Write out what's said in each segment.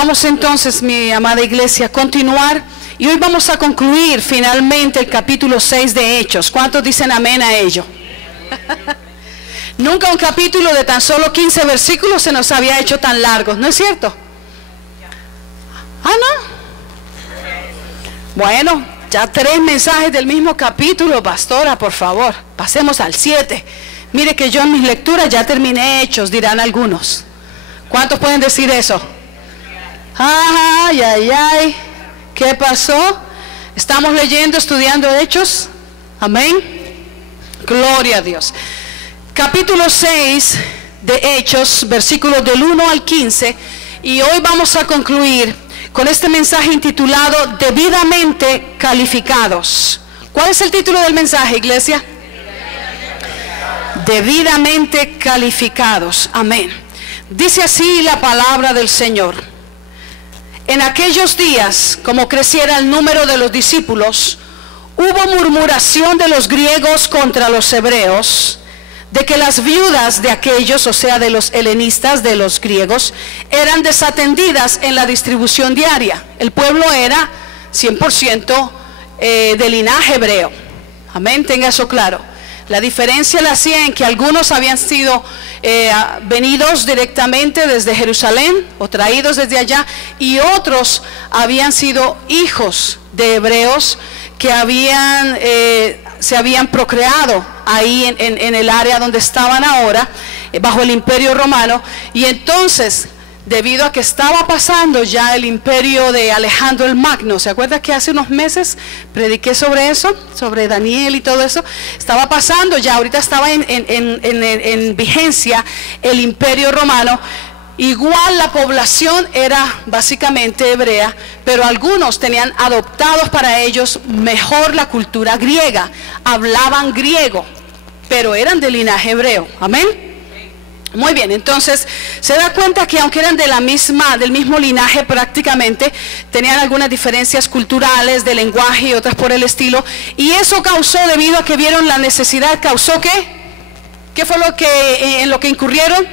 Vamos entonces, mi amada iglesia, a continuar. Y hoy vamos a concluir finalmente el capítulo 6 de Hechos. ¿Cuántos dicen amén a ello? Nunca un capítulo de tan solo 15 versículos se nos había hecho tan largo, ¿no es cierto? Ah, ¿no? Bueno, ya 3 mensajes del mismo capítulo, pastora, por favor. Pasemos al 7. Mire que yo en mis lecturas ya terminé Hechos, dirán algunos. ¿Cuántos pueden decir eso? Ay, ay, ay. ¿Qué pasó? ¿Estamos leyendo, estudiando Hechos? Amén. Gloria a Dios. Capítulo 6 de Hechos, versículos del 1 al 15. Y hoy vamos a concluir con este mensaje intitulado Debidamente Calificados. ¿Cuál es el título del mensaje, iglesia? Debidamente calificados. Amén. Dice así la palabra del Señor. En aquellos días, como creciera el número de los discípulos, hubo murmuración de los griegos contra los hebreos, de que las viudas de aquellos, o sea, de los helenistas, de los griegos, eran desatendidas en la distribución diaria. El pueblo era 100% de linaje hebreo. Amén, tenga eso claro. La diferencia la hacía en que algunos habían sido venidos directamente desde Jerusalén o traídos desde allá, y otros habían sido hijos de hebreos que se habían procreado ahí en el área donde estaban ahora, bajo el imperio romano. Y entonces, debido a que estaba pasando ya el imperio de Alejandro el Magno, ¿se acuerda que hace unos meses prediqué sobre eso? Sobre Daniel y todo eso. Estaba pasando ya, ahorita estaba en vigencia el imperio romano. Igual la población era básicamente hebrea, pero algunos tenían adoptados para ellos mejor la cultura griega. Hablaban griego, pero eran de linaje hebreo. Amén. Muy bien, entonces se da cuenta que aunque eran del mismo linaje prácticamente, tenían algunas diferencias culturales, de lenguaje y otras por el estilo, y eso causó, debido a que vieron la necesidad, causó ¿qué? ¿Qué fue en lo que incurrieron?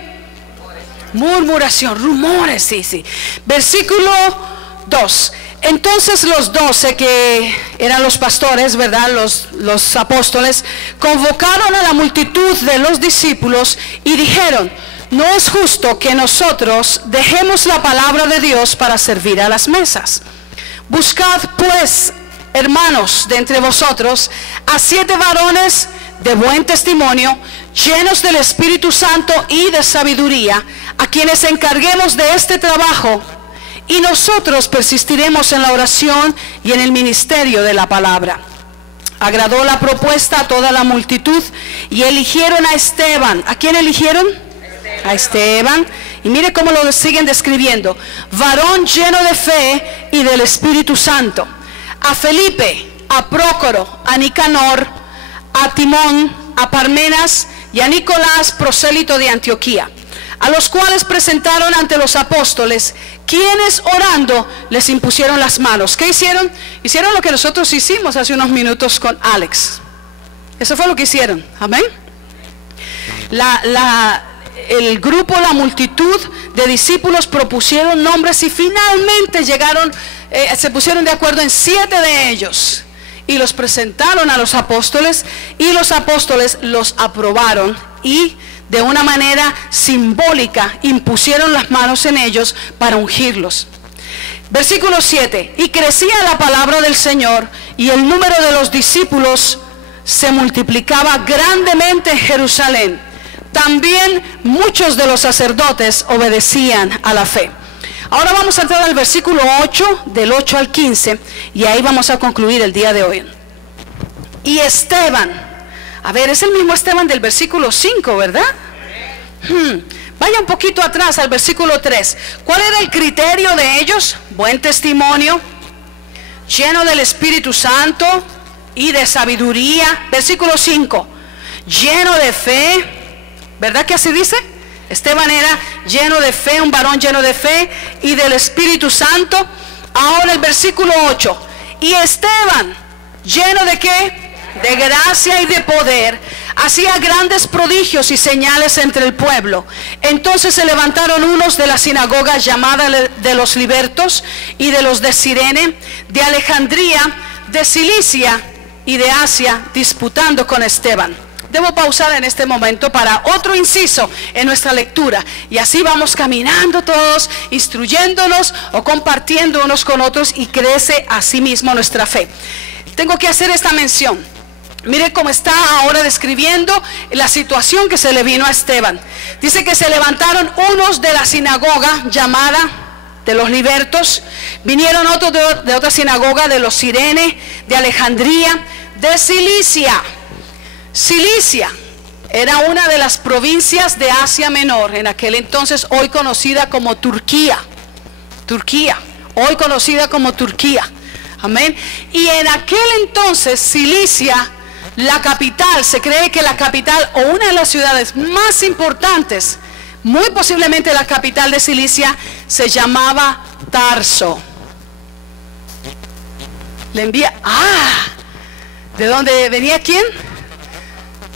Murmuración, rumores, sí. Versículo 2. Entonces los 12, que eran los pastores, ¿verdad? Los apóstoles, convocaron a la multitud de los discípulos y dijeron: no es justo que nosotros dejemos la palabra de Dios para servir a las mesas. Buscad pues, hermanos, de entre vosotros a 7 varones de buen testimonio, llenos del Espíritu Santo y de sabiduría, a quienes encarguemos de este trabajo, y nosotros persistiremos en la oración y en el ministerio de la palabra. Agradó la propuesta a toda la multitud y eligieron a Esteban. ¿A quién eligieron? A Esteban. Y mire cómo lo siguen describiendo: varón lleno de fe y del Espíritu Santo. A Felipe, a Prócoro, a Nicanor, a Timón, a Parmenas y a Nicolás, prosélito de Antioquía, a los cuales presentaron ante los apóstoles, quienes orando les impusieron las manos. ¿Qué hicieron? Hicieron lo que nosotros hicimos hace unos minutos con Alex. Eso fue lo que hicieron. Amén. El grupo, la multitud de discípulos propusieron nombres y finalmente se pusieron de acuerdo en 7 de ellos y los presentaron a los apóstoles, y los apóstoles los aprobaron y de una manera simbólica impusieron las manos en ellos para ungirlos. Versículo 7. Y crecía la palabra del Señor, y el número de los discípulos se multiplicaba grandemente en Jerusalén. También muchos de los sacerdotes obedecían a la fe. Ahora vamos a entrar al versículo 8, del 8 al 15, y ahí vamos a concluir el día de hoy. Y Esteban, a ver, es el mismo Esteban del versículo 5, ¿verdad? Vaya un poquito atrás al versículo 3. ¿Cuál era el criterio de ellos? Buen testimonio, lleno del Espíritu Santo y de sabiduría. Versículo 5, lleno de fe, ¿verdad que así dice? Esteban era lleno de fe, un varón lleno de fe y del Espíritu Santo. Ahora el versículo 8. Y Esteban, lleno de ¿qué? de gracia y de poder, hacía grandes prodigios y señales entre el pueblo. Entonces se levantaron unos de la sinagoga llamada de los libertos y de los de Cirene, de Alejandría, de Cilicia y de Asia, disputando con Esteban. Debo pausar en este momento para otro inciso en nuestra lectura, y así vamos caminando todos, instruyéndonos o compartiendo unos con otros, y crece así mismo nuestra fe. Tengo que hacer esta mención. Mire cómo está ahora describiendo la situación que se le vino a Esteban. Dice que se levantaron unos de la sinagoga llamada de los libertos, vinieron otros de otra sinagoga, de los Cirene, de Alejandría, de Cilicia. Cilicia era una de las provincias de Asia Menor, en aquel entonces, hoy conocida como Turquía. Hoy conocida como Turquía. Amén. Y en aquel entonces Cilicia, la capital, se cree que la capital o una de las ciudades más importantes, muy posiblemente la capital de Cilicia, se llamaba Tarso. Le envía, ¿de dónde venía quién?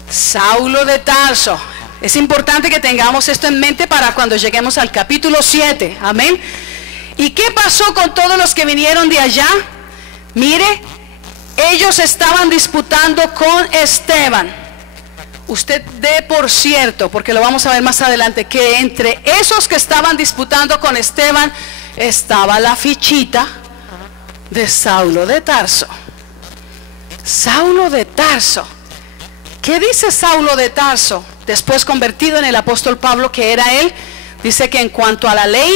Saulo de Tarso. Es importante que tengamos esto en mente para cuando lleguemos al capítulo 7. Amén. ¿Y qué pasó con todos los que vinieron de allá? Mire, ellos estaban disputando con Esteban. Usted dé por cierto, porque lo vamos a ver más adelante, que entre esos que estaban disputando con Esteban estaba la fichita de Saulo de Tarso. Saulo de Tarso. ¿Qué dice Saulo de Tarso? Después convertido en el apóstol Pablo, que era él, dice que en cuanto a la ley,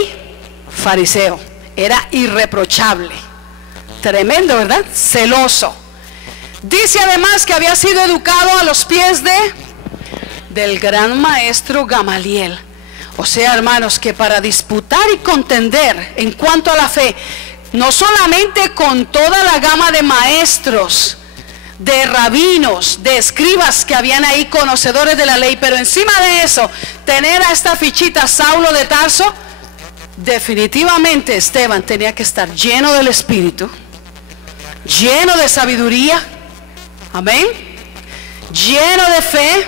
fariseo, era irreprochable. Tremendo, ¿verdad? Celoso. Dice además que había sido educado a los pies del gran maestro Gamaliel. O sea, hermanos, que para disputar y contender en cuanto a la fe, no solamente con toda la gama de maestros, de rabinos, de escribas que habían ahí, conocedores de la ley, pero encima de eso, tener a esta fichita Saulo de Tarso, definitivamente Esteban tenía que estar lleno del Espíritu, lleno de sabiduría, amén, lleno de fe,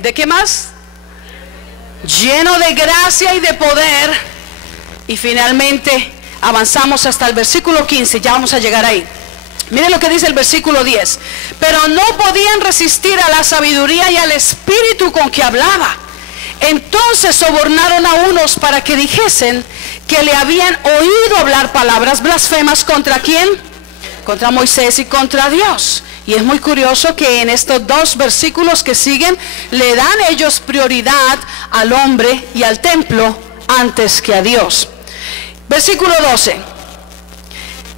¿de qué más? Lleno de gracia y de poder. Y finalmente avanzamos hasta el versículo 15, ya vamos a llegar ahí. Miren lo que dice el versículo 10. Pero no podían resistir a la sabiduría y al espíritu con que hablaba. Entonces sobornaron a unos para que dijesen que le habían oído hablar palabras blasfemas. ¿Contra quién? Contra Moisés y contra Dios. Y es muy curioso que en estos dos versículos que siguen le dan ellos prioridad al hombre y al templo antes que a Dios. Versículo 12.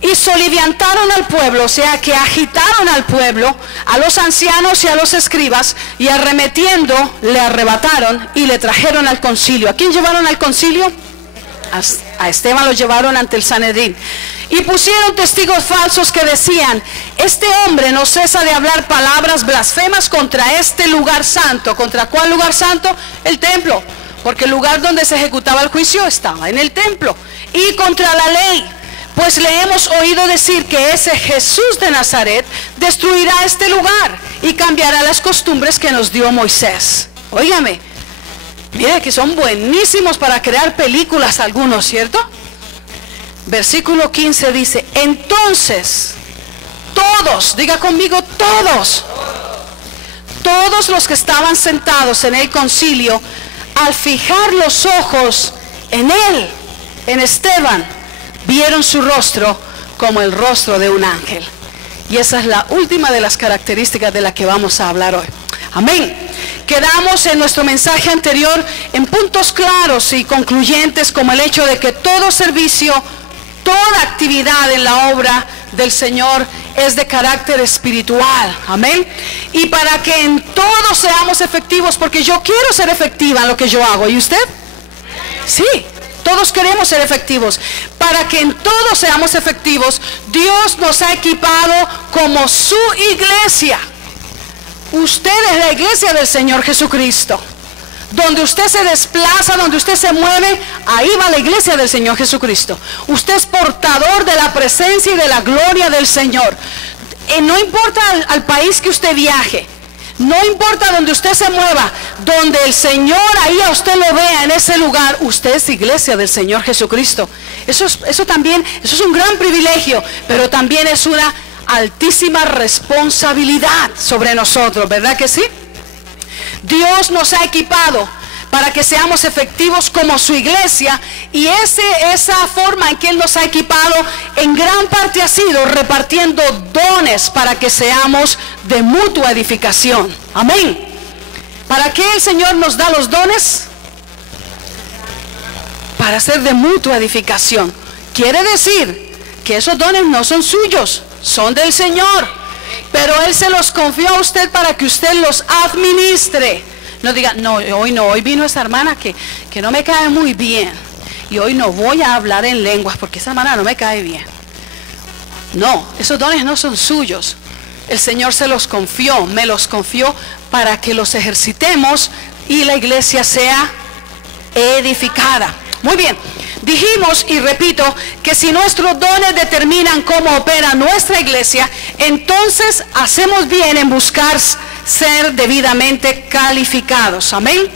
Y soliviantaron al pueblo, o sea que agitaron al pueblo, a los ancianos y a los escribas, y arremetiendo le arrebataron y le trajeron al concilio. ¿A quién llevaron al concilio? A Esteban lo llevaron ante el Sanedrín. Y pusieron testigos falsos que decían: este hombre no cesa de hablar palabras blasfemas contra este lugar santo. ¿Contra cuál lugar santo? El templo, porque el lugar donde se ejecutaba el juicio estaba en el templo. Y contra la ley, pues le hemos oído decir que ese Jesús de Nazaret destruirá este lugar y cambiará las costumbres que nos dio Moisés. Óigame, mire que son buenísimos para crear películas algunos, ¿cierto? Versículo 15 dice: entonces todos, diga conmigo, todos los que estaban sentados en el concilio, al fijar los ojos en él, en Esteban, vieron su rostro como el rostro de un ángel. Y esa es la última de las características de la que vamos a hablar hoy. Amén. Quedamos en nuestro mensaje anterior en puntos claros y concluyentes, como el hecho de que todo servicio, toda actividad en la obra del Señor es de carácter espiritual. Amén. Y para que en todo seamos efectivos, porque yo quiero ser efectiva en lo que yo hago. ¿Y usted? Sí. Todos queremos ser efectivos. Para que en todo seamos efectivos, Dios nos ha equipado como su iglesia. Usted es la iglesia del Señor Jesucristo. Donde usted se desplaza, donde usted se mueve, ahí va la iglesia del Señor Jesucristo. Usted es portador de la presencia y de la gloria del Señor. no importa al país que usted viaje, no importa donde usted se mueva, donde el Señor ahí a usted lo vea en ese lugar, usted es iglesia del Señor Jesucristo. Eso también, eso es un gran privilegio, pero también es una altísima responsabilidad sobre nosotros, ¿verdad que sí? Dios nos ha equipado para que seamos efectivos como su iglesia, y esa forma en que Él nos ha equipado en gran parte ha sido repartiendo dones para que seamos de mutua edificación. Amén. ¿Para qué el Señor nos da los dones? Para ser de mutua edificación. Quiere decir que esos dones no son suyos, son del Señor, pero Él se los confió a usted para que usted los administre. No diga, no, hoy vino esa hermana que no me cae muy bien, y hoy no voy a hablar en lenguas porque esa hermana no me cae bien. No, esos dones no son suyos. El Señor se los confió, me los confió para que los ejercitemos y la iglesia sea edificada. Muy bien, dijimos y repito que si nuestros dones determinan cómo opera nuestra iglesia, entonces hacemos bien en buscar ser debidamente calificados. Amén.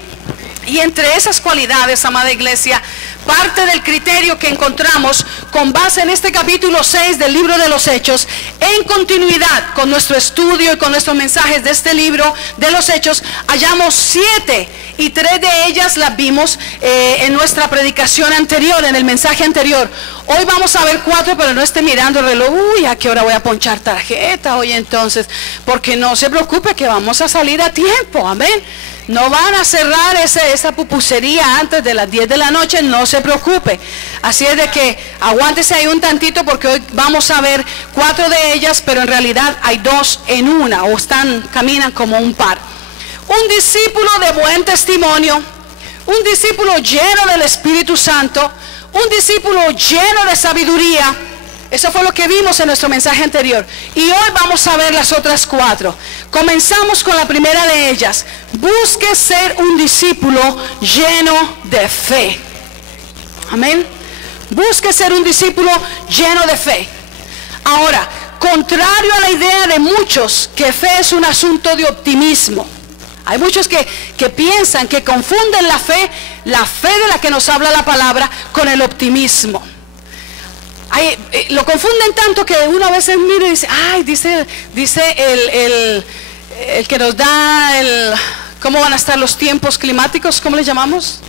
Y entre esas cualidades, amada iglesia, parte del criterio que encontramos con base en este capítulo 6 del libro de los Hechos, en continuidad con nuestro estudio y con nuestros mensajes de este libro de los Hechos, hallamos 7, y 3 de ellas las vimos en nuestra predicación anterior, en el mensaje anterior. Hoy vamos a ver 4, pero no esté mirando el reloj. Uy, ¿a qué hora voy a ponchar tarjeta hoy entonces? Porque no se preocupe que vamos a salir a tiempo. Amén. No van a cerrar esa pupusería antes de las 10 de la noche, no se preocupe. Así es de que aguántese ahí un tantito, porque hoy vamos a ver 4 de ellas, pero en realidad hay 2 en una, o caminan como un par. Un discípulo de buen testimonio, un discípulo lleno del Espíritu Santo, un discípulo lleno de sabiduría. Eso fue lo que vimos en nuestro mensaje anterior. Y hoy vamos a ver las otras 4. Comenzamos con la primera de ellas. Busque ser un discípulo lleno de fe. Amén. Busque ser un discípulo lleno de fe. Ahora, contrario a la idea de muchos que fe es un asunto de optimismo. Hay muchos que piensan, que confunden la fe de la que nos habla la palabra, con el optimismo. Lo confunden tanto que uno a veces mira y dice, ay, dice el que nos da ¿cómo van a estar los tiempos climáticos? ¿Cómo le llamamos?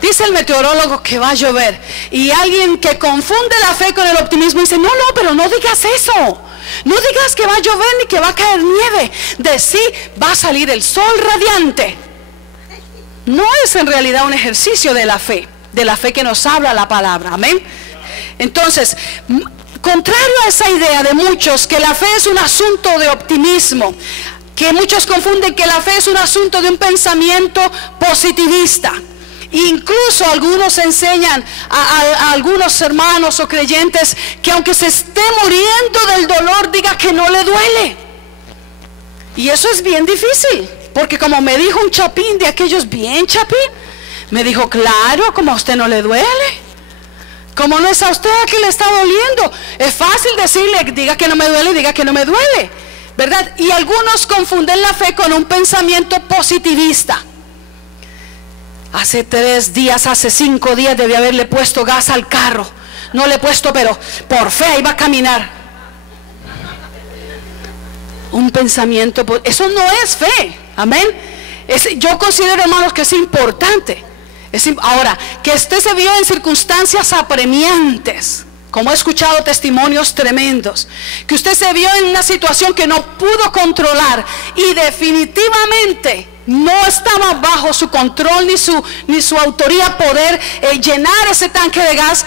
Dice el meteorólogo que va a llover. Y alguien que confunde la fe con el optimismo dice, no, pero no digas eso. No digas que va a llover ni que va a caer nieve. De sí va a salir el sol radiante. No es en realidad un ejercicio de la fe que nos habla la palabra. Amén. Entonces, contrario a esa idea de muchos que la fe es un asunto de optimismo, que muchos confunden que la fe es un asunto de un pensamiento positivista. Incluso algunos enseñan a algunos hermanos o creyentes que aunque se esté muriendo del dolor, diga que no le duele. Y eso es bien difícil, porque como me dijo un chapín de aquellos bien chapín, me dijo, claro, como a usted no le duele. Como no es a usted a quien le está doliendo. Es fácil decirle, diga que no me duele, diga que no me duele, ¿verdad? Y algunos confunden la fe con un pensamiento positivista. Hace 3 días, hace 5 días debí haberle puesto gas al carro. No le he puesto, pero por fe ahí va a caminar. Un pensamiento, eso no es fe. Amén. Yo considero, hermanos, que es importante. Ahora, que usted se vio en circunstancias apremiantes, como he escuchado testimonios tremendos, que usted se vio en una situación que no pudo controlar y definitivamente no estaba bajo su control ni su autoría poder llenar ese tanque de gas.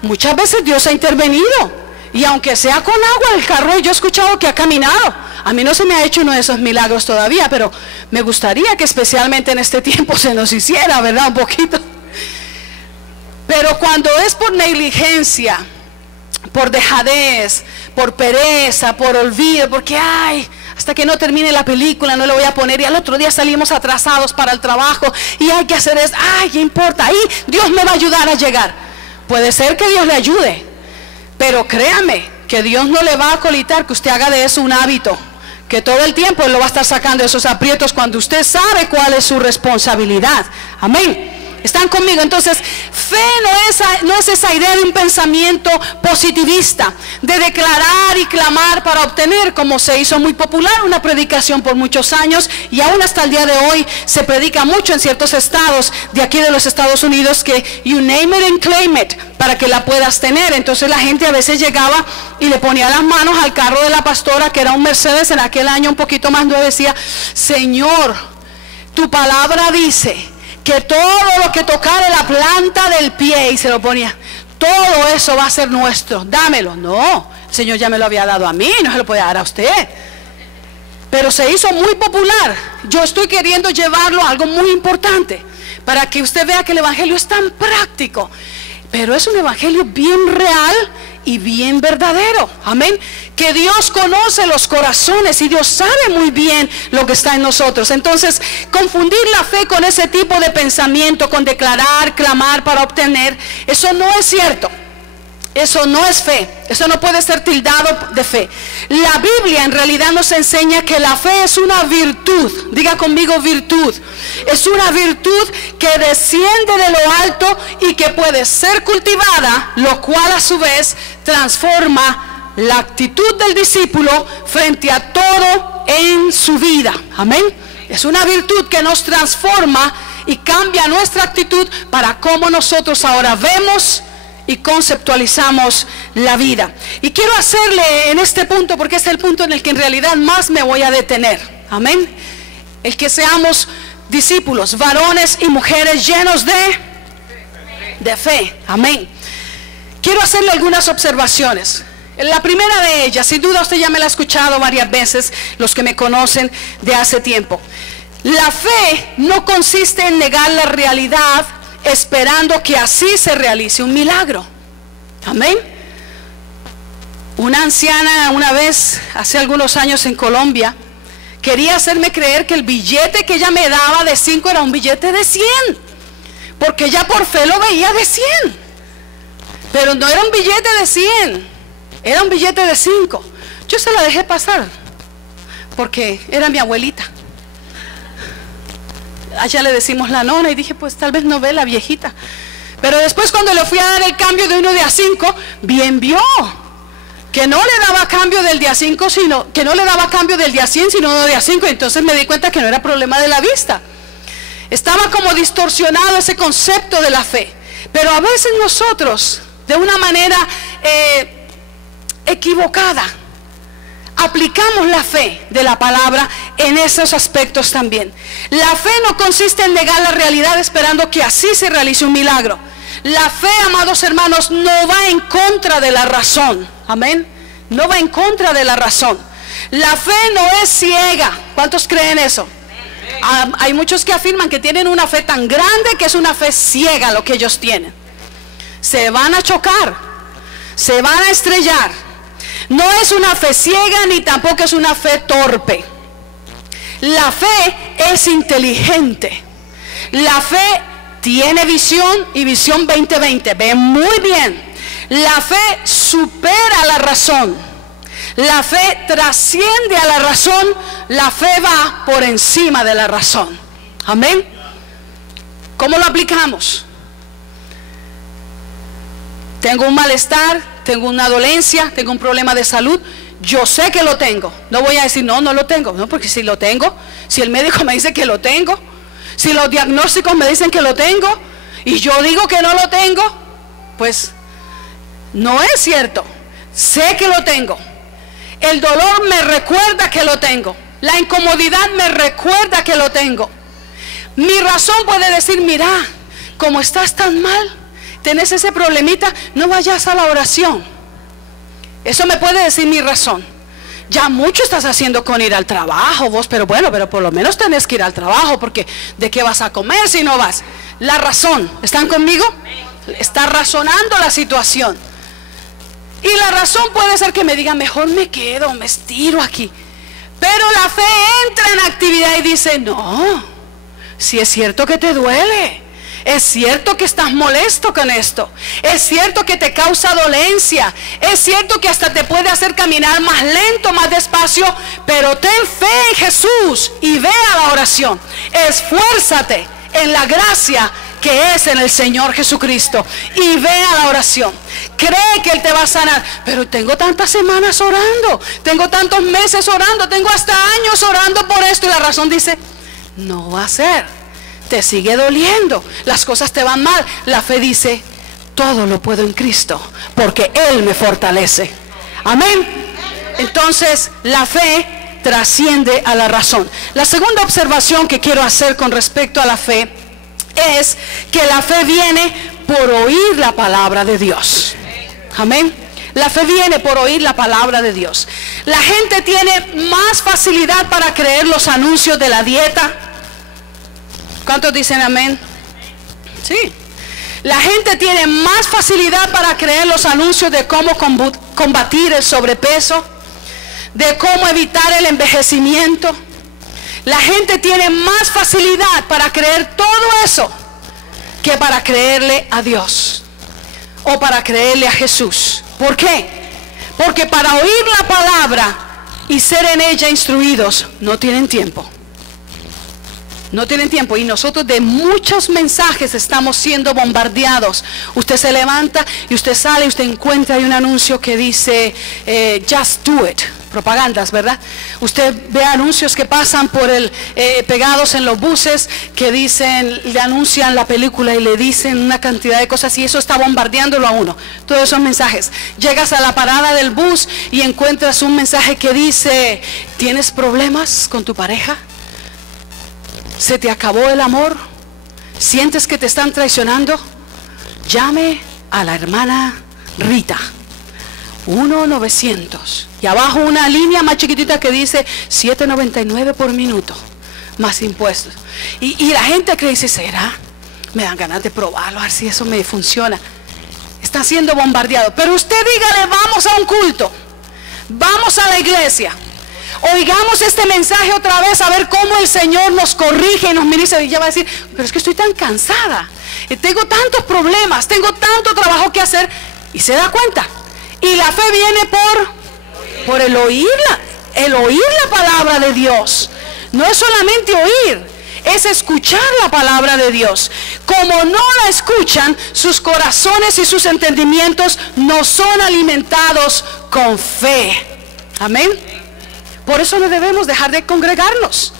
Muchas veces Dios ha intervenido, y aunque sea con agua, el carro yo he escuchado que ha caminado. A mí no se me ha hecho uno de esos milagros todavía, pero me gustaría que especialmente en este tiempo se nos hiciera, ¿verdad? Un poquito. Pero cuando es por negligencia, por dejadez, por pereza, por olvido, porque hasta que no termine la película no le voy a poner, y al otro día salimos atrasados para el trabajo y hay que hacer eso, ¿qué importa? Ahí Dios me va a ayudar a llegar. Puede ser que Dios le ayude, pero créame que Dios no le va a colitar que usted haga de eso un hábito, que todo el tiempo Él lo va a estar sacando de esos aprietos cuando usted sabe cuál es su responsabilidad. Amén. ¿Están conmigo? Entonces, fe no es esa idea de un pensamiento positivista, de declarar y clamar para obtener, como se hizo muy popular una predicación por muchos años, y aún hasta el día de hoy se predica mucho en ciertos estados de aquí de los Estados Unidos, que you name it and claim it, para que la puedas tener. Entonces la gente a veces llegaba y le ponía las manos al carro de la pastora, que era un Mercedes en aquel año un poquito más nuevo, decía: Señor, tu palabra dice que todo lo que tocare la planta del pie, y se lo ponía, todo eso va a ser nuestro, dámelo. No, el Señor ya me lo había dado a mí, no se lo puede dar a usted. Pero se hizo muy popular. Yo estoy queriendo llevarlo a algo muy importante, para que usted vea que el evangelio es tan práctico, pero es un evangelio bien real y bien verdadero. Amén. Que Dios conoce los corazones y Dios sabe muy bien lo que está en nosotros. Entonces, confundir la fe con ese tipo de pensamiento, con declarar, clamar para obtener, eso no es cierto. Eso no es fe. Eso no puede ser tildado de fe. La Biblia en realidad nos enseña que la fe es una virtud. Diga conmigo, virtud. Es una virtud que desciende de lo alto y que puede ser cultivada, lo cual a su vez transforma la actitud del discípulo frente a todo en su vida. Amén. Es una virtud que nos transforma y cambia nuestra actitud para cómo nosotros ahora vemos y conceptualizamos la vida. Y quiero hacerle en este punto, porque es el punto en el que en realidad más me voy a detener. Amén. El que seamos discípulos, varones y mujeres llenos de fe. Amén. Quiero hacerle algunas observaciones. La primera de ellas, sin duda usted ya me la ha escuchado varias veces, los que me conocen de hace tiempo. La fe no consiste en negar la realidad esperando que así se realice un milagro. Amén. Una anciana una vez, hace algunos años en Colombia, quería hacerme creer que el billete que ella me daba de 5 era un billete de 100, porque ella por fe lo veía de 100, pero no era un billete de 100, era un billete de 5. Yo se la dejé pasar porque era mi abuelita. Allá le decimos la nona, y dije, pues tal vez no ve la viejita. Pero después, cuando le fui a dar el cambio de uno de a 5, bien vio que no le daba cambio del día 5, sino que no le daba cambio del día 100, sino de a 5. Entonces me di cuenta que no era problema de la vista. Estaba como distorsionado ese concepto de la fe. Pero a veces nosotros, de una manera equivocada, aplicamos la fe de la palabra en esos aspectos también. La fe no consiste en negar la realidad esperando que así se realice un milagro. La fe, amados hermanos, no va en contra de la razón. Amén. No va en contra de la razón. La fe no es ciega. ¿Cuántos creen eso? Hay muchos que afirman que tienen una fe tan grande que es una fe ciega lo que ellos tienen. Se van a chocar, se van a estrellar. No es una fe ciega ni tampoco es una fe torpe. La fe es inteligente. La fe tiene visión y visión 2020. Ve muy bien. La fe supera la razón. La fe trasciende a la razón. La fe va por encima de la razón. Amén. ¿Cómo lo aplicamos? Tengo un malestar, tengo una dolencia, tengo un problema de salud. Yo sé que lo tengo. No voy a decir, no lo tengo. No, porque si lo tengo, si el médico me dice que lo tengo, si los diagnósticos me dicen que lo tengo, y yo digo que no lo tengo, pues no es cierto. Sé que lo tengo. El dolor me recuerda que lo tengo. La incomodidad me recuerda que lo tengo. Mi razón puede decir, mira, como estás tan mal, tenés ese problemita, no vayas a la oración. Eso me puede decir mi razón. Ya mucho estás haciendo con ir al trabajo vos, pero bueno, pero por lo menos tenés que ir al trabajo, porque ¿de qué vas a comer si no vas? La razón, ¿están conmigo? Está razonando la situación. Y la razón puede ser que me diga, mejor me quedo, me estiro aquí. Pero la fe entra en actividad y dice, no, si es cierto que te duele, Es cierto que estás molesto con esto. Es cierto que te causa dolencia. Es cierto que hasta te puede hacer caminar más lento, más despacio. Pero ten fe en Jesús y ve a la oración. Esfuérzate en la gracia que es en el Señor Jesucristo y ve a la oración. Cree que Él te va a sanar. Pero tengo tantas semanas orando, tengo tantos meses orando, tengo hasta años orando por esto. Y la razón dice, no va a ser. Te sigue doliendo, las cosas te van mal. La fe dice, todo lo puedo en Cristo, porque Él me fortalece. Amén. Entonces la fe trasciende a la razón. La segunda observación que quiero hacer con respecto a la fe es que la fe viene por oír la palabra de Dios. Amén. La fe viene por oír la palabra de Dios. La gente tiene más facilidad para creer los anuncios de la dieta. ¿Cuántos dicen amén? Sí. La gente tiene más facilidad para creer los anuncios de cómo combatir el sobrepeso, de cómo evitar el envejecimiento. La gente tiene más facilidad para creer todo eso que para creerle a Dios o para creerle a Jesús. ¿Por qué? Porque para oír la palabra y ser en ella instruidos no tienen tiempo. No tienen tiempo. Y nosotros de muchos mensajes estamos siendo bombardeados. Usted se levanta y usted sale y usted encuentra, hay un anuncio que dice just do it. Propagandas, ¿verdad? Usted ve anuncios que pasan por pegados en los buses, que dicen, le anuncian la película y le dicen una cantidad de cosas, y eso está bombardeándolo a uno. Todos esos mensajes. Llegas a la parada del bus y encuentras un mensaje que dice, ¿tienes problemas con tu pareja? ¿Se te acabó el amor? ¿Sientes que te están traicionando? Llame a la hermana Rita, 1-900, y abajo una línea más chiquitita que dice $7.99 por minuto más impuestos. Y la gente cree y dice, ¿será? Me dan ganas de probarlo, a ver si eso me funciona. Está siendo bombardeado. Pero usted dígale, vamos a un culto, vamos a la iglesia, oigamos este mensaje otra vez, a ver cómo el Señor nos corrige y nos ministra. Y ella va a decir, pero es que estoy tan cansada, tengo tantos problemas, tengo tanto trabajo que hacer. Y se da cuenta. Y la fe viene por el oírla, la palabra de Dios. No es solamente oír, es escuchar la palabra de Dios. Como no la escuchan, sus corazones y sus entendimientos no son alimentados con fe. Amén. Por eso no debemos dejar de congregarnos.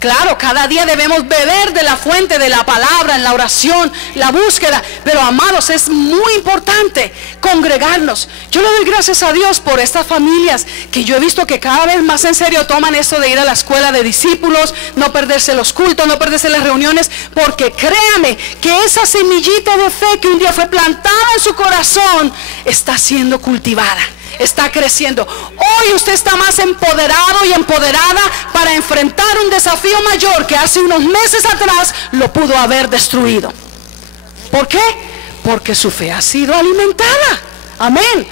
Claro, cada día debemos beber de la fuente de la palabra, en la oración, la búsqueda. Pero amados, es muy importante congregarnos. Yo le doy gracias a Dios por estas familias que yo he visto que cada vez más en serio toman esto de ir a la escuela de discípulos, no perderse los cultos, no perderse las reuniones. Porque créame que esa semillita de fe que un día fue plantada en su corazón está siendo cultivada. Está creciendo. Hoy usted está más empoderado y empoderada para enfrentar un desafío mayor que hace unos meses atrás lo pudo haber destruido. ¿Por qué? Porque su fe ha sido alimentada. Amén.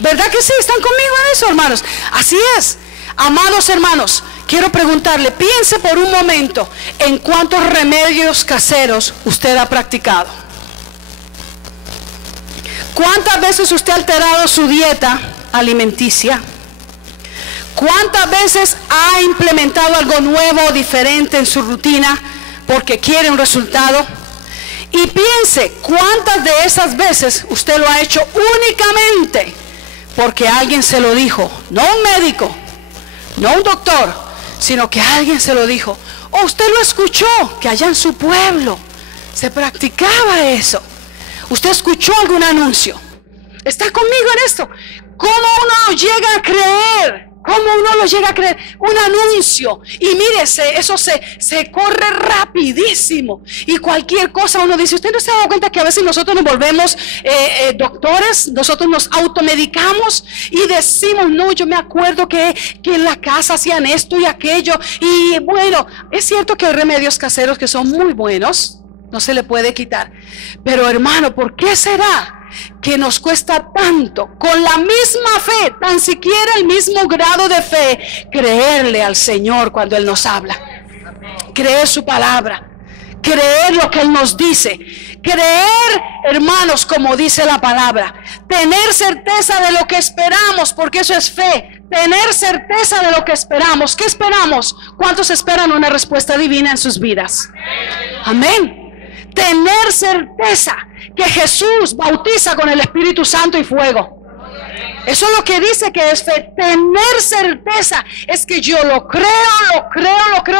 ¿Verdad que sí? ¿Están conmigo en eso, hermanos? Así es. Amados hermanos, quiero preguntarle, piense por un momento en cuántos remedios caseros usted ha practicado. ¿Cuántas veces usted ha alterado su dieta alimenticia? ¿Cuántas veces ha implementado algo nuevo o diferente en su rutina porque quiere un resultado? Y piense cuántas de esas veces usted lo ha hecho únicamente porque alguien se lo dijo. No un médico, no un doctor, sino que alguien se lo dijo. O usted lo escuchó, que allá en su pueblo se practicaba eso. Usted escuchó algún anuncio. ¿Está conmigo en esto? ¿Cómo uno lo llega a creer? ¿Cómo uno lo llega a creer? Un anuncio. Y mírese, eso se corre rapidísimo. Y cualquier cosa uno dice, ¿usted no se ha dado cuenta que a veces nosotros nos volvemos doctores? Nosotros nos automedicamos y decimos, no, yo me acuerdo que en la casa hacían esto y aquello. Y bueno, es cierto que hay remedios caseros que son muy buenos. No se le puede quitar. Pero hermano, ¿por qué será que nos cuesta tanto, con la misma fe, tan siquiera el mismo grado de fe, creerle al Señor cuando Él nos habla? Creer su palabra, creer lo que Él nos dice. Creer, hermanos, como dice la palabra. Tener certeza de lo que esperamos, porque eso es fe. Tener certeza de lo que esperamos. ¿Qué esperamos? ¿Cuántos esperan una respuesta divina en sus vidas? Amén. Tener certeza que Jesús bautiza con el Espíritu Santo y fuego. Eso es lo que dice que es fe. Tener certeza es que yo lo creo.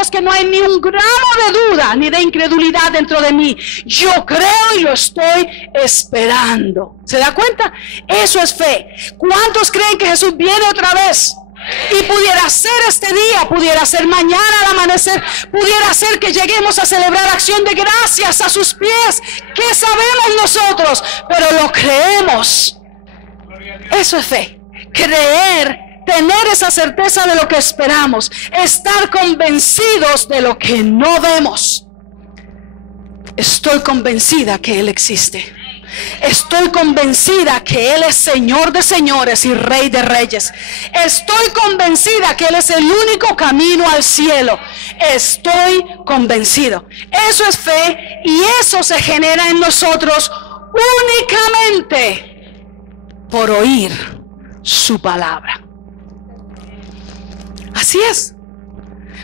Es que no hay ni un gramo de duda ni de incredulidad dentro de mí. Yo creo y lo estoy esperando. ¿Se da cuenta? Eso es fe. ¿Cuántos creen que Jesús viene otra vez? Y pudiera ser este día, pudiera ser mañana al amanecer, pudiera ser que lleguemos a celebrar acción de gracias a sus pies. ¿Qué sabemos nosotros? Pero lo creemos. Eso es fe. Creer, tener esa certeza de lo que esperamos, estar convencidos de lo que no vemos. Estoy convencida que Él existe. Estoy convencida que Él es Señor de señores y Rey de reyes. Estoy convencida que Él es el único camino al cielo. Estoy convencido. Eso es fe, y eso se genera en nosotros únicamente por oír su palabra. Así es.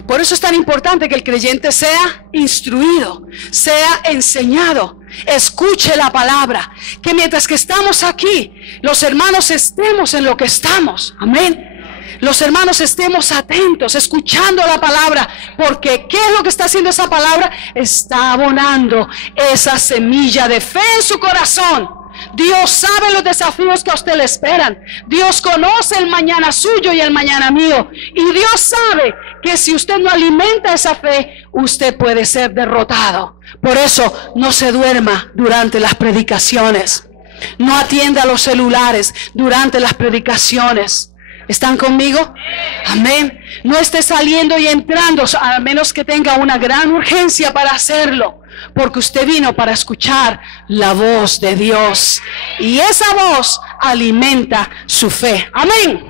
Por eso es tan importante que el creyente sea instruido, sea enseñado, escuche la palabra, que mientras que estamos aquí, los hermanos estemos en lo que estamos. Amén. Los hermanos estemos atentos, escuchando la palabra, porque ¿qué es lo que está haciendo esa palabra? Está abonando esa semilla de fe en su corazón. Dios sabe los desafíos que a usted le esperan. Dios conoce el mañana suyo y el mañana mío. Y Dios sabe que si usted no alimenta esa fe, usted puede ser derrotado. Por eso no se duerma durante las predicaciones. No atienda a los celulares durante las predicaciones. ¿Están conmigo? Amén. No esté saliendo y entrando, a menos que tenga una gran urgencia para hacerlo. Porque usted vino para escuchar la voz de Dios. Y esa voz alimenta su fe. Amén.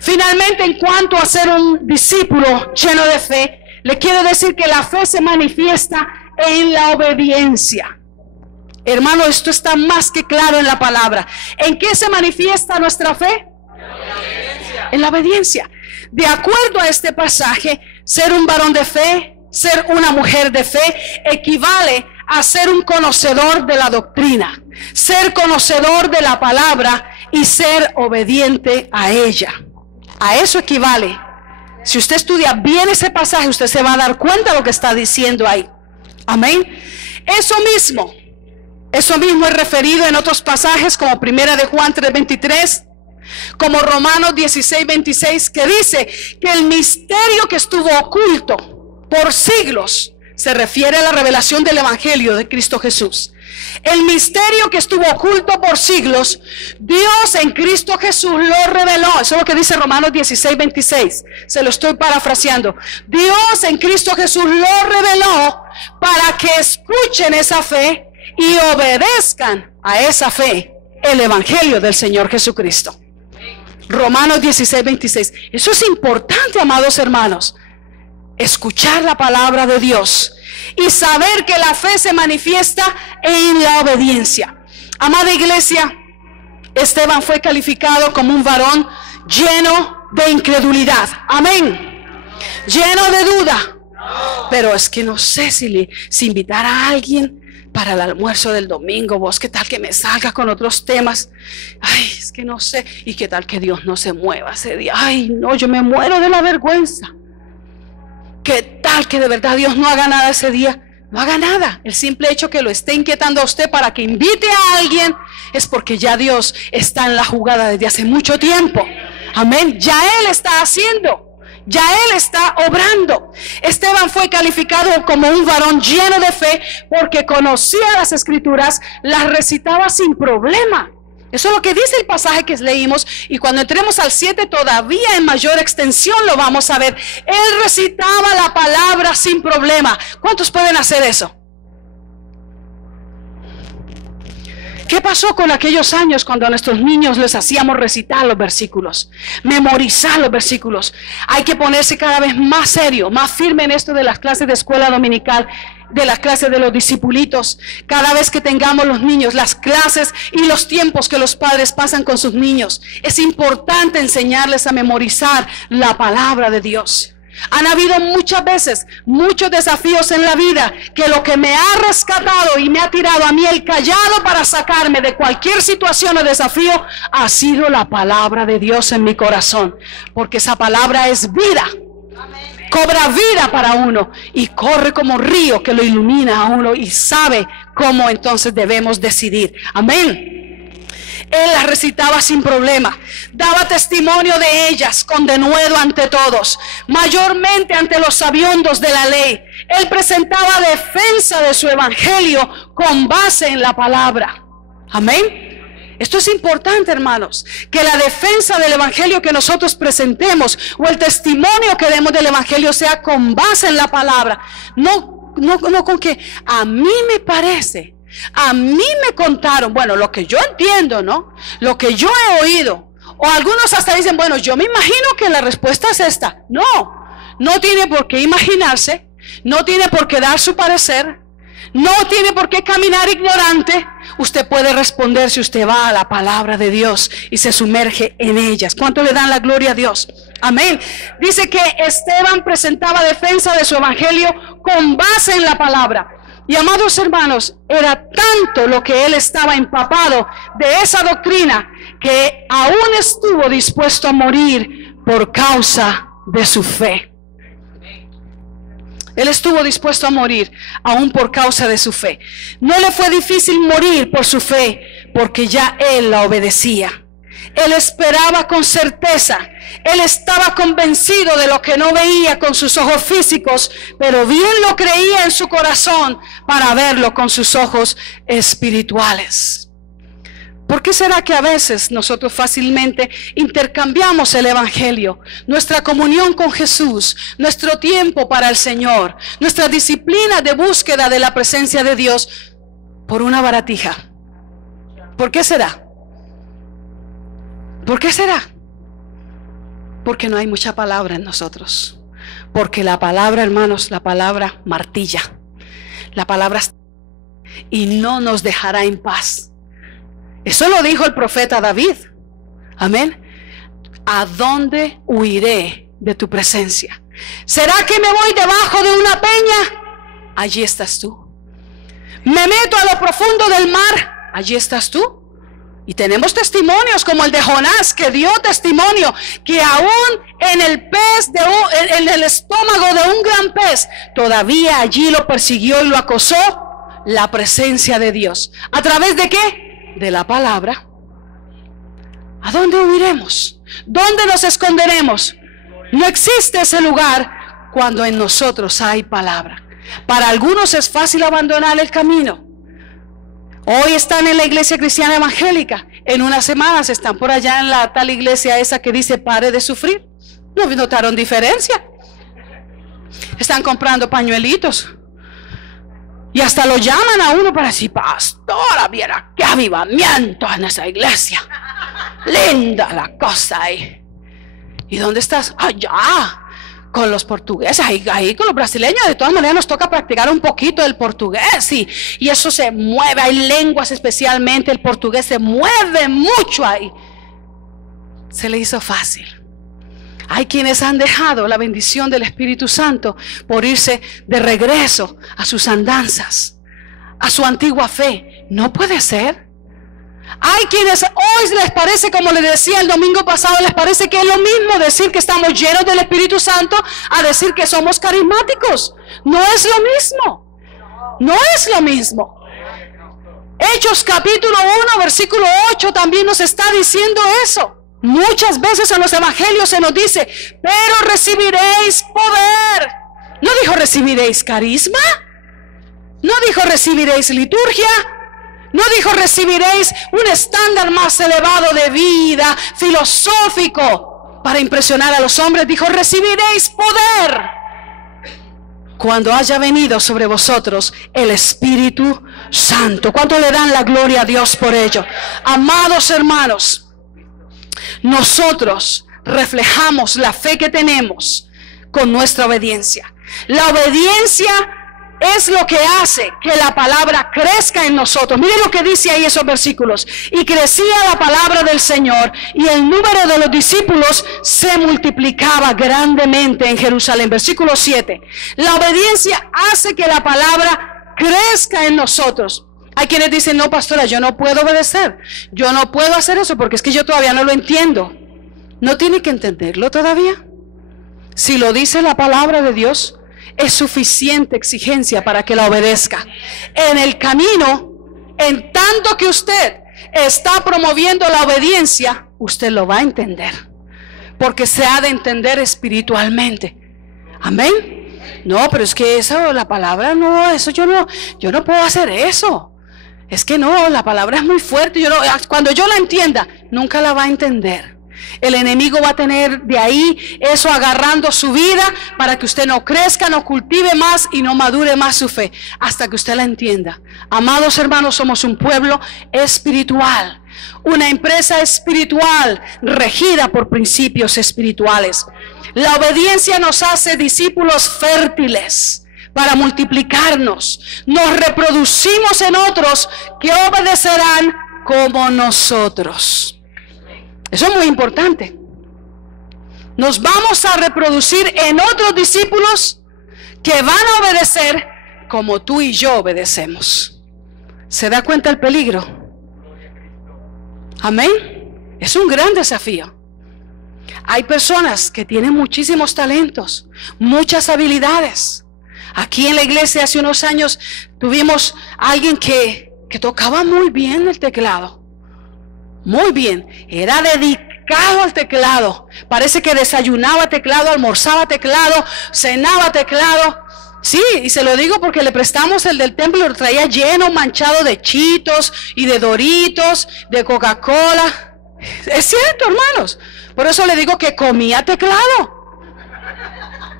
Finalmente, en cuanto a ser un discípulo lleno de fe, le quiero decir que la fe se manifiesta en la obediencia. Hermano, esto está más que claro en la palabra. ¿En qué se manifiesta nuestra fe? En la obediencia. De acuerdo a este pasaje, ser un varón de fe, ser una mujer de fe, equivale a ser un conocedor de la doctrina, ser conocedor de la palabra y ser obediente a ella. A eso equivale. Si usted estudia bien ese pasaje, usted se va a dar cuenta de lo que está diciendo ahí. Amén. Eso mismo es referido en otros pasajes, como 1 de Juan 3:23, como Romanos 16:26, que dice que el misterio que estuvo oculto por siglos se refiere a la revelación del Evangelio de Cristo Jesús. El misterio que estuvo oculto por siglos, Dios en Cristo Jesús lo reveló. Eso es lo que dice Romanos 16:26. Se lo estoy parafraseando. Dios en Cristo Jesús lo reveló para que escuchen esa fe y obedezcan a esa fe el Evangelio del Señor Jesucristo. Romanos 16:26. Eso es importante, amados hermanos. Escuchar la palabra de Dios y saber que la fe se manifiesta en la obediencia. Amada iglesia, Esteban fue calificado como un varón lleno de incredulidad. Amén. Lleno de duda. Pero es que no sé si invitar a alguien para el almuerzo del domingo. Vos, ¿qué tal que me salga con otros temas? Ay, es que no sé. ¿Y qué tal que Dios no se mueva ese día? Ay, no, yo me muero de la vergüenza. ¿Qué tal que de verdad Dios no haga nada ese día? No haga nada. El simple hecho que lo esté inquietando a usted para que invite a alguien es porque ya Dios está en la jugada desde hace mucho tiempo. Amén. Ya Él está haciendo. Ya Él está obrando. Esteban fue calificado como un varón lleno de fe porque conocía las Escrituras, las recitaba sin problema. Eso es lo que dice el pasaje que leímos, y cuando entremos al 7 todavía en mayor extensión lo vamos a ver. Él recitaba la palabra sin problema. ¿Cuántos pueden hacer eso? ¿Qué pasó con aquellos años cuando a nuestros niños les hacíamos recitar los versículos, memorizar los versículos? Hay que ponerse cada vez más serio, más firme en esto de las clases de escuela dominical, de las clases de los discipulitos. Cada vez que tengamos los niños, las clases y los tiempos que los padres pasan con sus niños, es importante enseñarles a memorizar la palabra de Dios. Han habido muchas veces muchos desafíos en la vida que lo que me ha rescatado y me ha tirado a mí el callado para sacarme de cualquier situación o desafío ha sido la palabra de Dios en mi corazón, porque esa palabra es vida. Cobra vida para uno y corre como río que lo ilumina a uno y sabe cómo entonces debemos decidir. Amén. Él las recitaba sin problema, daba testimonio de ellas con denuedo ante todos, mayormente ante los sabiondos de la ley. Él presentaba defensa de su evangelio con base en la palabra. Amén. Esto es importante, hermanos, que la defensa del evangelio que nosotros presentemos o el testimonio que demos del evangelio sea con base en la palabra, no con que a mí me parece. A mí me contaron, bueno, lo que yo entiendo, ¿no? Lo que yo he oído. O algunos hasta dicen, bueno, yo me imagino que la respuesta es esta. No, no tiene por qué imaginarse, no tiene por qué dar su parecer, no tiene por qué caminar ignorante. Usted puede responder si usted va a la palabra de Dios y se sumerge en ellas. ¿Cuánto le dan la gloria a Dios? Amén. Dice que Esteban presentaba defensa de su evangelio con base en la palabra. Y amados hermanos, era tanto lo que él estaba empapado de esa doctrina que aún estuvo dispuesto a morir por causa de su fe. Él estuvo dispuesto a morir aún por causa de su fe. No le fue difícil morir por su fe porque ya él la obedecía. Él esperaba con certeza. Él estaba convencido de lo que no veía con sus ojos físicos, pero bien lo creía en su corazón para verlo con sus ojos espirituales. ¿Por qué será que a veces nosotros fácilmente intercambiamos el evangelio, nuestra comunión con Jesús, nuestro tiempo para el Señor, nuestra disciplina de búsqueda de la presencia de Dios por una baratija? ¿Por qué será? ¿Por qué será? Porque no hay mucha palabra en nosotros. Porque la palabra, hermanos, la palabra martilla. La palabra y no nos dejará en paz. Eso lo dijo el profeta David. Amén. ¿A dónde huiré de tu presencia? ¿Será que me voy debajo de una peña? Allí estás tú. ¿Me meto a lo profundo del mar? Allí estás tú. Y tenemos testimonios como el de Jonás, que dio testimonio que aún en el pez, en el estómago de un gran pez, todavía allí lo persiguió y lo acosó la presencia de Dios. ¿A través de qué? De la palabra. ¿A dónde huiremos? ¿Dónde nos esconderemos? No existe ese lugar cuando en nosotros hay palabra. Para algunos es fácil abandonar el camino. Hoy están en la iglesia cristiana evangélica. En unas semanas están por allá en la tal iglesia esa que dice pare de sufrir. ¿No notaron diferencia? Están comprando pañuelitos. Y hasta lo llaman a uno para decir, pastora, viera qué avivamiento en esa iglesia. Linda la cosa ahí. ¿Y dónde estás? Allá. Con los portugueses, ahí con los brasileños. De todas maneras nos toca practicar un poquito el portugués y eso se mueve, hay lenguas especialmente, el portugués se mueve mucho ahí. Se le hizo fácil. Hay quienes han dejado la bendición del Espíritu Santo por irse de regreso a sus andanzas, a su antigua fe. No puede ser. Hay quienes hoy les parece, como les decía el domingo pasado, les parece que es lo mismo decir que estamos llenos del Espíritu Santo a decir que somos carismáticos. No es lo mismo. No es lo mismo. Hechos capítulo 1 versículo 8 también nos está diciendo eso. Muchas veces en los evangelios se nos dice, pero recibiréis poder. No dijo recibiréis carisma. No dijo recibiréis liturgia. No dijo recibiréis un estándar más elevado de vida, filosófico, para impresionar a los hombres. Dijo recibiréis poder cuando haya venido sobre vosotros el Espíritu Santo. ¿Cuánto le dan la gloria a Dios por ello? Amados hermanos, nosotros reflejamos la fe que tenemos con nuestra obediencia. La obediencia es lo que hace que la palabra crezca en nosotros. Miren lo que dice ahí esos versículos. Y crecía la palabra del Señor, y el número de los discípulos se multiplicaba grandemente en Jerusalén. Versículo 7. La obediencia hace que la palabra crezca en nosotros. Hay quienes dicen: no, pastora, yo no puedo obedecer, yo no puedo hacer eso porque es que yo todavía no lo entiendo. No tiene que entenderlo todavía. Si lo dice la palabra de Dios, es suficiente exigencia para que la obedezca. En el camino, en tanto que usted está promoviendo la obediencia, usted lo va a entender, porque se ha de entender espiritualmente. Amén. No, pero es que eso, la palabra no, eso yo no puedo hacer eso. Es que no, la palabra es muy fuerte. Cuando yo la entienda, nunca la va a entender. El enemigo va a tener de ahí eso agarrando su vida para que usted no crezca, no cultive más y no madure más su fe hasta que usted la entienda. Amados hermanos, somos un pueblo espiritual, una empresa espiritual regida por principios espirituales. La obediencia nos hace discípulos fértiles para multiplicarnos. Nos reproducimos en otros que obedecerán como nosotros. Eso es muy importante. Nos vamos a reproducir en otros discípulos que van a obedecer como tú y yo obedecemos. ¿Se da cuenta el peligro? Amén. Es un gran desafío. Hay personas que tienen muchísimos talentos, muchas habilidades. Aquí en la iglesia hace unos años tuvimos a alguien que tocaba muy bien el teclado. Muy bien, era dedicado al teclado. Parece que desayunaba teclado, almorzaba teclado, cenaba teclado. Sí, y se lo digo porque le prestamos el del templo, lo traía lleno, manchado de Cheetos y de Doritos, de Coca-Cola. Es cierto, hermanos. Por eso le digo que comía teclado.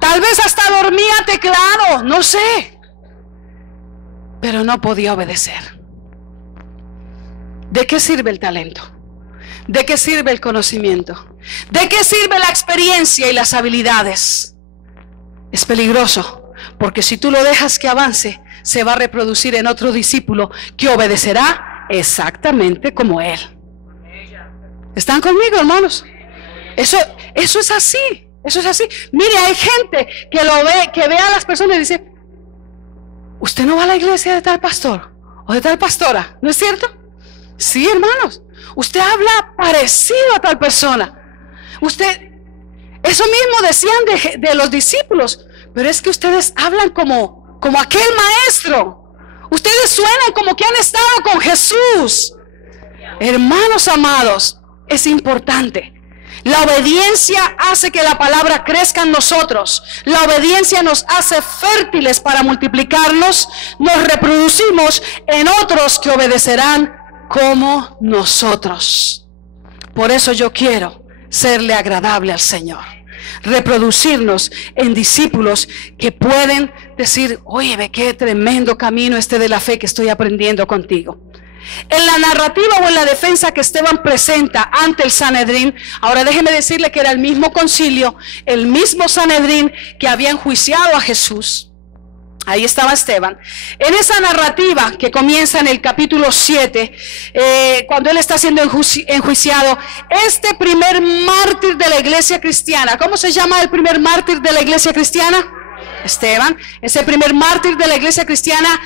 Tal vez hasta dormía teclado, no sé. Pero no podía obedecer. ¿De qué sirve el talento? ¿De qué sirve el conocimiento? ¿De qué sirve la experiencia y las habilidades? Es peligroso, porque si tú lo dejas que avance, se va a reproducir en otro discípulo que obedecerá exactamente como él. ¿Están conmigo, hermanos? Eso es así. Eso es así. Mire, hay gente que lo ve, que ve a las personas y dice: usted no va a la iglesia de tal pastor o de tal pastora, ¿no es cierto? Sí, hermanos. Usted habla parecido a tal persona. Eso mismo decían de los discípulos, pero es que ustedes hablan como aquel maestro. Ustedes suenan como que han estado con Jesús. Hermanos amados, es importante. La obediencia hace que la palabra crezca en nosotros. La obediencia nos hace fértiles para multiplicarnos. Nos reproducimos en otros que obedecerán como nosotros. Por eso yo quiero serle agradable al Señor. Reproducirnos en discípulos que pueden decir: oye, ve qué tremendo camino de la fe que estoy aprendiendo contigo. En la narrativa o en la defensa que Esteban presenta ante el Sanedrín, ahora déjeme decirle que era el mismo concilio, el mismo Sanedrín que había enjuiciado a Jesús. Ahí estaba Esteban. En esa narrativa que comienza en el capítulo 7, cuando él está siendo enjuiciado, este primer mártir de la iglesia cristiana, ¿cómo se llama el primer mártir de la iglesia cristiana? Esteban. Ese primer mártir de la iglesia cristiana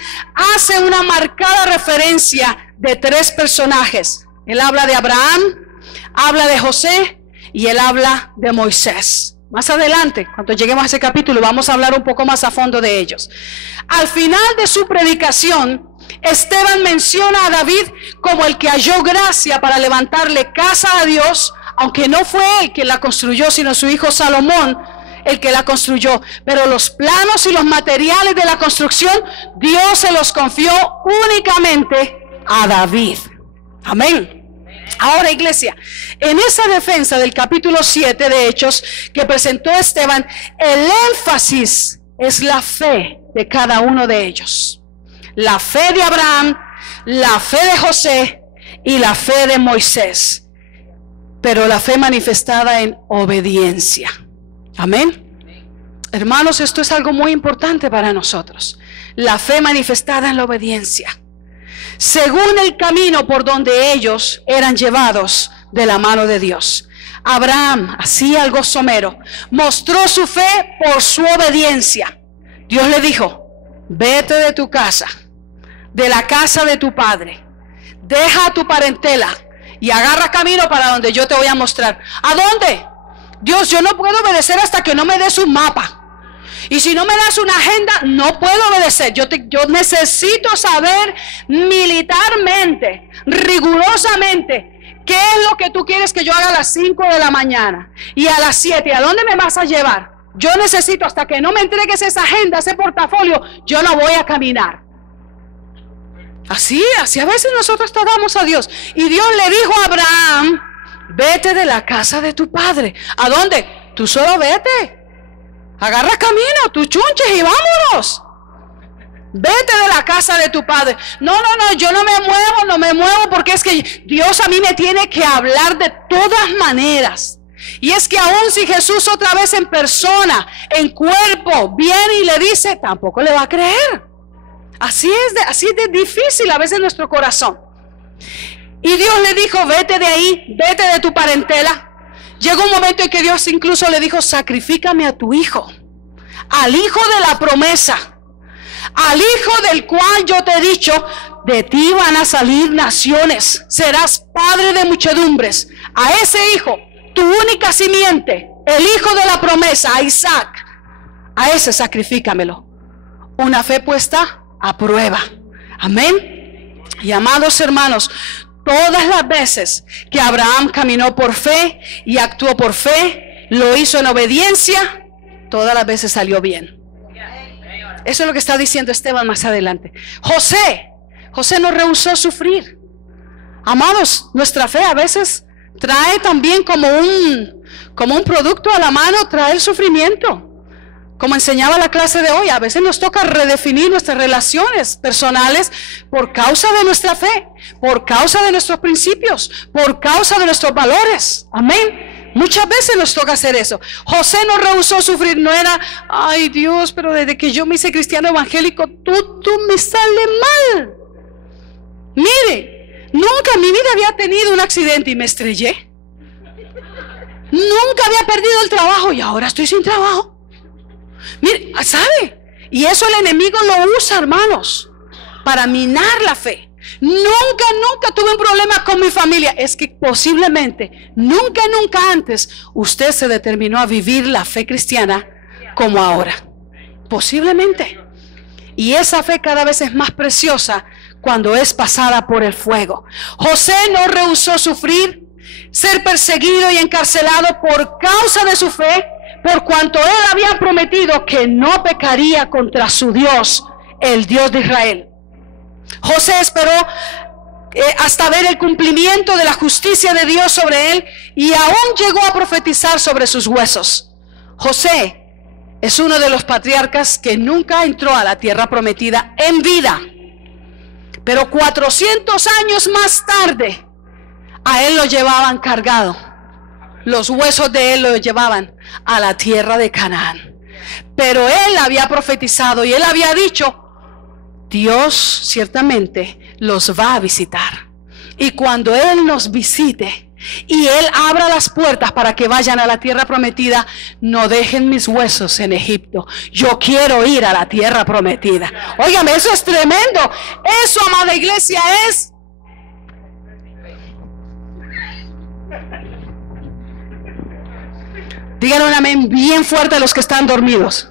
hace una marcada referencia de tres personajes. Él habla de Abraham, habla de José y él habla de Moisés. Más adelante, cuando lleguemos a ese capítulo, vamos a hablar un poco más a fondo de ellos. Al final de su predicación, Esteban menciona a David como el que halló gracia para levantarle casa a Dios, aunque no fue él quien la construyó, sino su hijo Salomón el que la construyó. Pero los planos y los materiales de la construcción, Dios se los confió únicamente a David. Amén. Ahora, iglesia, en esa defensa del capítulo 7 de Hechos que presentó Esteban, el énfasis es la fe de cada uno de ellos. la fe de Abraham, la fe de José y la fe de Moisés. Pero la fe manifestada en obediencia. Amén. Hermanos, esto es algo muy importante para nosotros. La fe manifestada en la obediencia. Según el camino por donde ellos eran llevados de la mano de Dios. Abraham, así algo somero, mostró su fe por su obediencia. Dios le dijo: vete de tu casa, de la casa de tu padre, deja tu parentela y agarra camino para donde yo te voy a mostrar. ¿A dónde? Dios, yo no puedo obedecer hasta que no me des un mapa. Y si no me das una agenda, no puedo obedecer. Yo necesito saber militarmente, rigurosamente, qué es lo que tú quieres que yo haga a las 5 de la mañana y a las 7. ¿A dónde me vas a llevar? Yo necesito, hasta que no me entregues esa agenda, ese portafolio, yo no voy a caminar. Así a veces nosotros tratamos a Dios. Y Dios le dijo a Abraham: vete de la casa de tu padre. ¿A dónde? Tú solo vete. Agarra camino, tú chunches y vámonos. Vete de la casa de tu padre. No, yo no me muevo porque es que Dios a mí me tiene que hablar de todas maneras. Y es que aún si Jesús otra vez en persona, en cuerpo, viene y le dice, tampoco le va a creer. Así es de difícil a veces nuestro corazón. Y Dios le dijo: vete de ahí, vete de tu parentela. Llegó un momento en que Dios incluso le dijo: sacrifícame a tu hijo, al hijo de la promesa, al hijo del cual yo te he dicho, de ti van a salir naciones, serás padre de muchedumbres. A ese hijo, tu única simiente, el hijo de la promesa, a Isaac, a ese sacrifícamelo. Una fe puesta a prueba. Amén. Y amados hermanos, todas las veces que Abraham caminó por fe y actuó por fe, lo hizo en obediencia, todas las veces salió bien. Eso es lo que está diciendo Esteban más adelante. José no rehusó sufrir. Amados, nuestra fe a veces trae también como un producto a la mano, trae el sufrimiento. Como enseñaba la clase de hoy, a veces nos toca redefinir nuestras relaciones personales por causa de nuestra fe, por causa de nuestros principios, por causa de nuestros valores. Amén. Muchas veces nos toca hacer eso. José no rehusó sufrir, no era: ay Dios, pero desde que yo me hice cristiano evangélico, todo me sale mal. Mire, nunca en mi vida había tenido un accidente y me estrellé. Nunca había perdido el trabajo y ahora estoy sin trabajo. Mire, ¿sabe? Y eso el enemigo lo usa, hermanos, para minar la fe. Nunca tuve un problema con mi familia. Es que posiblemente nunca antes usted se determinó a vivir la fe cristiana como ahora. Posiblemente. Y esa fe cada vez es más preciosa cuando es pasada por el fuego. José no rehusó sufrir, ser perseguido y encarcelado por causa de su fe, por cuanto él había prometido que no pecaría contra su Dios, el Dios de Israel. José esperó hasta ver el cumplimiento de la justicia de Dios sobre él, y aún llegó a profetizar sobre sus huesos. José es uno de los patriarcas que nunca entró a la tierra prometida en vida, pero 400 años más tarde a él lo llevaban cargado. Los huesos de él lo llevaban a la tierra de Canaán. Pero él había profetizado y él había dicho: Dios ciertamente los va a visitar. Y cuando él nos visite y él abra las puertas para que vayan a la tierra prometida, no dejen mis huesos en Egipto. Yo quiero ir a la tierra prometida. Óigame, eso es tremendo. Eso, amada iglesia, es... Díganle un amén bien fuerte a los que están dormidos.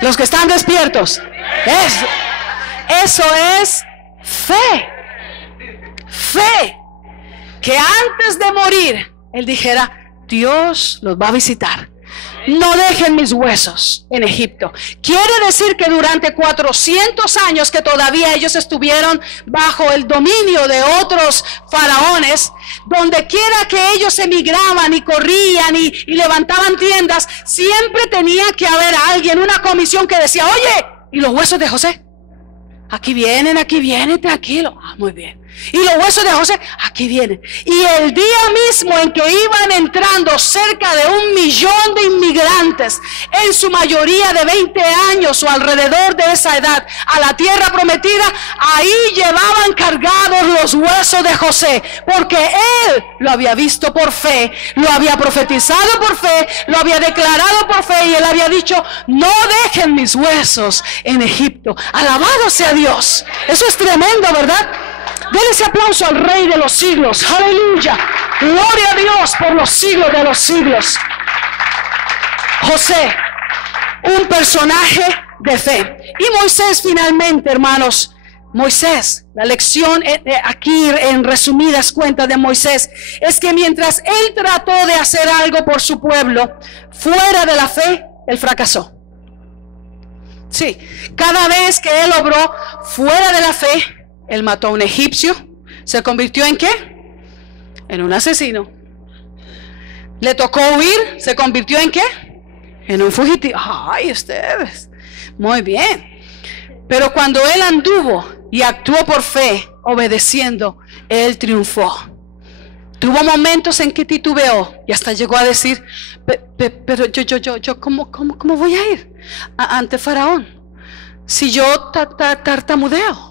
Los que están despiertos. Eso es fe. Fe. Que antes de morir, él dijera: Dios los va a visitar. No dejen mis huesos en Egipto. Quiere decir que durante 400 años que todavía ellos estuvieron bajo el dominio de otros faraones, donde quiera que ellos emigraban y corrían y levantaban tiendas, siempre tenía que haber alguien, una comisión que decía: oye, ¿y los huesos de José? Aquí vienen, tranquilo. Ah, muy bien. Y los huesos de José, aquí vienen. Y el día mismo en que iban entrando cerca de 1 millón de inmigrantes, en su mayoría de 20 años o alrededor de esa edad, a la tierra prometida, ahí llevaban cargados los huesos de José, porque él lo había visto por fe, lo había profetizado por fe, lo había declarado por fe, y él había dicho: no dejen mis huesos en Egipto. Alabado sea Dios. Eso es tremendo, ¿verdad? Denle ese aplauso al Rey de los siglos. Aleluya. Gloria a Dios por los siglos de los siglos. José, un personaje de fe. Y Moisés, finalmente, hermanos. Moisés, la lección aquí en resumidas cuentas de Moisés es que mientras él trató de hacer algo por su pueblo fuera de la fe, él fracasó. Sí, cada vez que él obró fuera de la fe, él mató a un egipcio. ¿Se convirtió en qué? En un asesino. Le tocó huir. ¿Se convirtió en qué? En un fugitivo. Ay, ustedes. Muy bien. Pero cuando él anduvo y actuó por fe, obedeciendo, él triunfó. Tuvo momentos en que titubeó y hasta llegó a decir: pero yo ¿cómo voy a ir ante Faraón si yo tartamudeo?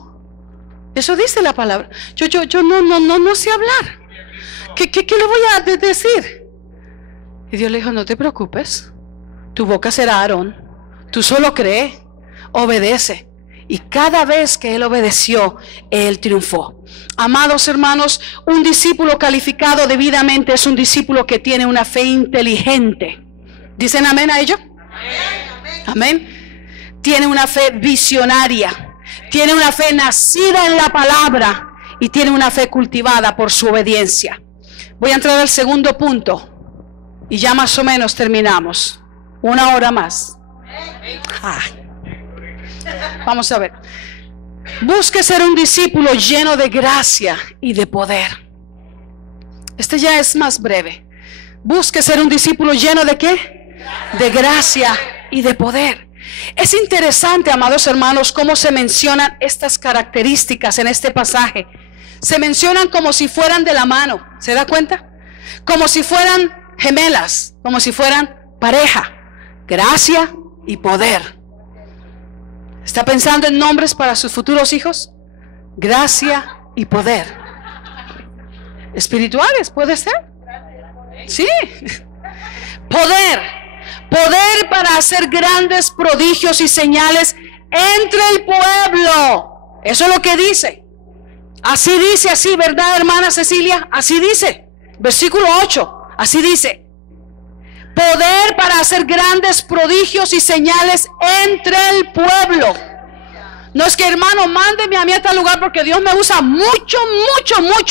Eso dice la palabra. Yo no sé hablar. ¿Qué le voy a decir? Y Dios le dijo: no te preocupes. Tu boca será Aarón. Tú solo cree, obedece. Y cada vez que él obedeció, él triunfó. Amados hermanos, un discípulo calificado debidamente es un discípulo que tiene una fe inteligente. ¿Dicen amén a ello? Amén. Tiene una fe visionaria. Tiene una fe nacida en la palabra y tiene una fe cultivada por su obediencia. Voy a entrar al segundo punto y ya más o menos terminamos. 1 hora más. Vamos a ver. Busque ser un discípulo lleno de gracia y de poder. Este ya es más breve. Busque ser un discípulo lleno de ¿qué? De gracia y de poder. Es interesante, amados hermanos, cómo se mencionan estas características en este pasaje. Se mencionan como si fueran de la mano. ¿Se da cuenta? Como si fueran gemelas, como si fueran pareja. Gracia y poder. ¿Está pensando en nombres para sus futuros hijos? Gracia y poder. ¿Espirituales puede ser? Sí. Poder. Poder para hacer grandes prodigios y señales entre el pueblo. Eso es lo que dice. Así dice, así, ¿verdad, hermana Cecilia? Así dice. Versículo 8. Así dice. Poder para hacer grandes prodigios y señales entre el pueblo. No es que, hermano, mándeme a mí a tal lugar porque Dios me usa mucho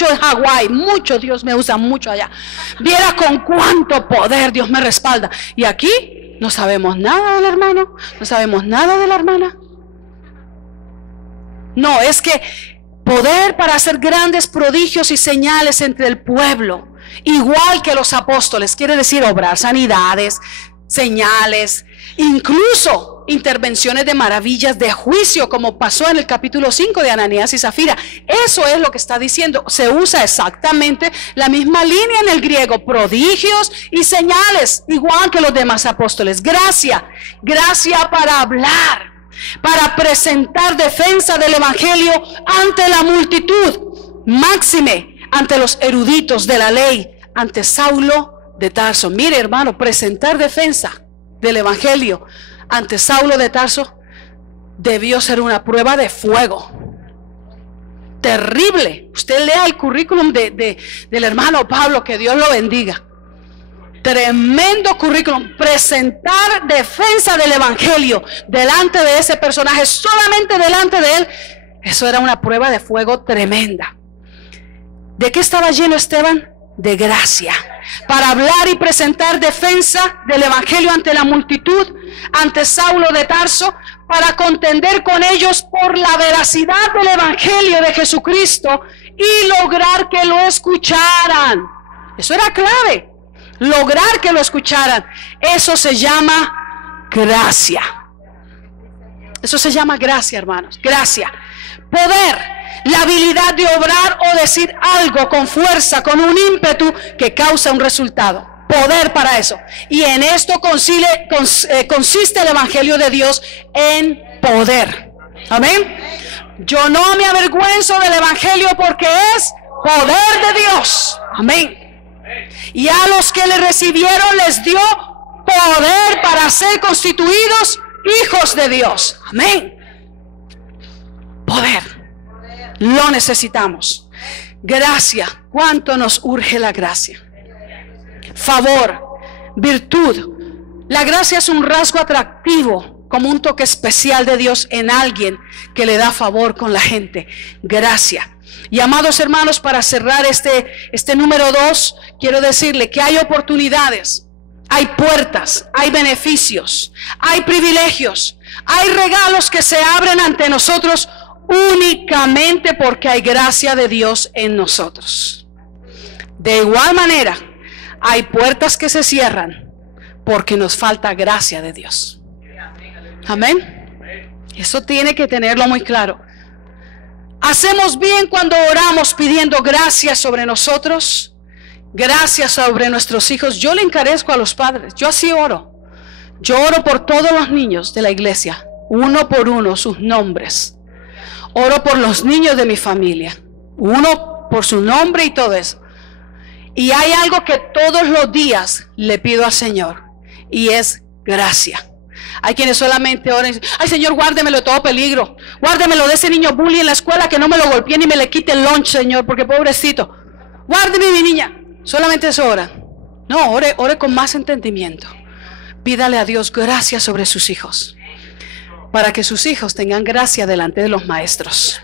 en Hawái. Mucho, Dios me usa mucho allá. Viera con cuánto poder Dios me respalda. Y aquí no sabemos nada del hermano, no sabemos nada de la hermana. No, es que poder para hacer grandes prodigios y señales entre el pueblo. Igual que los apóstoles, quiere decir obrar sanidades, señales, incluso intervenciones de maravillas de juicio, como pasó en el capítulo 5 de Ananías y Zafira. Eso es lo que está diciendo. Se usa exactamente la misma línea en el griego: prodigios y señales, igual que los demás apóstoles. Gracia para hablar, para presentar defensa del evangelio ante la multitud, máxime ante los eruditos de la ley, ante Saulo de Tarso. Mire, hermano, presentar defensa del evangelio ante Saulo de Tarso debió ser una prueba de fuego terrible. Usted lea el currículum del hermano Pablo, que Dios lo bendiga. Tremendo currículum. Presentar defensa del evangelio delante de ese personaje, solamente delante de él, eso era una prueba de fuego tremenda. ¿De qué estaba lleno Esteban? De gracia, para hablar y presentar defensa del evangelio ante la multitud, ante Saulo de Tarso, para contender con ellos por la veracidad del evangelio de Jesucristo y lograr que lo escucharan. Eso era clave, lograr que lo escucharan. Eso se llama gracia. Eso se llama gracia, hermanos, gracia. Poder, la habilidad de obrar o decir algo con fuerza, con un ímpetu que causa un resultado. Poder para eso. Y en esto consiste el Evangelio de Dios, en poder. Amén. Yo no me avergüenzo del Evangelio porque es poder de Dios. Amén. Y a los que le recibieron les dio poder para ser constituidos hijos de Dios. Amén. Poder. Lo necesitamos. Gracia. ¿Cuánto nos urge la gracia? Favor, virtud. La gracia es un rasgo atractivo, como un toque especial de Dios en alguien que le da favor con la gente. Gracia. Y amados hermanos, para cerrar este número 2, quiero decirle que hay oportunidades, hay puertas, hay beneficios, hay privilegios, hay regalos que se abren ante nosotros únicamente porque hay gracia de Dios en nosotros. De igual manera, hay puertas que se cierran porque nos falta gracia de Dios. Amén. Eso tiene que tenerlo muy claro. Hacemos bien cuando oramos pidiendo gracia sobre nosotros, gracia sobre nuestros hijos. Yo le encarezco a los padres, yo así oro. Yo oro por todos los niños de la iglesia, uno por uno, sus nombres. Oro por los niños de mi familia, uno por su nombre y todo eso. Y hay algo que todos los días le pido al Señor, y es gracia. Hay quienes solamente oran y dicen: ay, Señor, guárdemelo de todo peligro, guárdemelo de ese niño bully en la escuela, que no me lo golpee ni me le quite el lunch, Señor, porque pobrecito, guárdeme mi niña. Solamente eso ora. No, ore con más entendimiento. Pídale a Dios gracia sobre sus hijos, para que sus hijos tengan gracia delante de los maestros.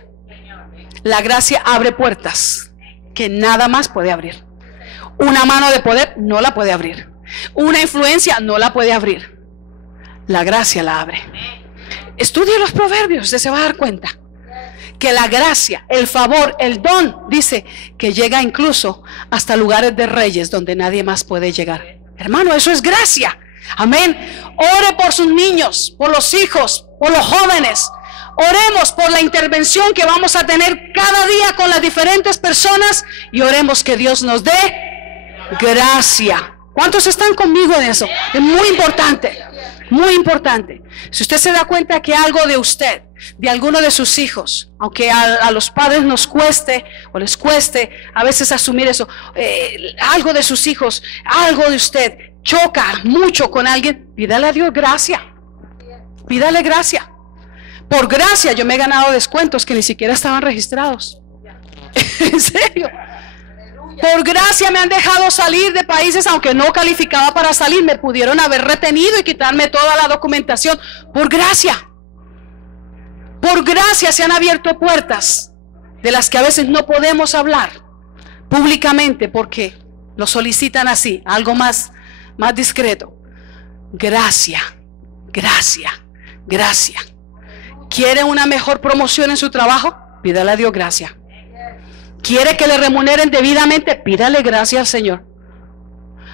La gracia abre puertas que nada más puede abrir. Una mano de poder no la puede abrir. Una influencia no la puede abrir. La gracia la abre. Estudie los proverbios, usted se va a dar cuenta que la gracia, el favor, el don, dice que llega incluso hasta lugares de reyes donde nadie más puede llegar. Hermano, eso es gracia. Amén. Ore por sus niños, por los hijos, por los jóvenes. Oremos por la intervención que vamos a tener cada día con las diferentes personas, y oremos que Dios nos dé gracia. ¿Cuántos están conmigo en eso? Es muy importante, muy importante. Si usted se da cuenta que algo de usted, de alguno de sus hijos, aunque a los padres nos cueste o les cueste a veces asumir eso, algo de sus hijos, algo de usted choca mucho con alguien, pídale a Dios gracia. Pídale gracia. Por gracia yo me he ganado descuentos que ni siquiera estaban registrados. En serio. Por gracia me han dejado salir de países aunque no calificaba para salir. Me pudieron haber retenido y quitarme toda la documentación. Por gracia. Por gracia se han abierto puertas de las que a veces no podemos hablar públicamente porque lo solicitan así, algo más discreto. Gracia, gracia, gracia. ¿Quiere una mejor promoción en su trabajo? Pídale a Dios gracia. ¿Quiere que le remuneren debidamente? Pídale gracia al Señor.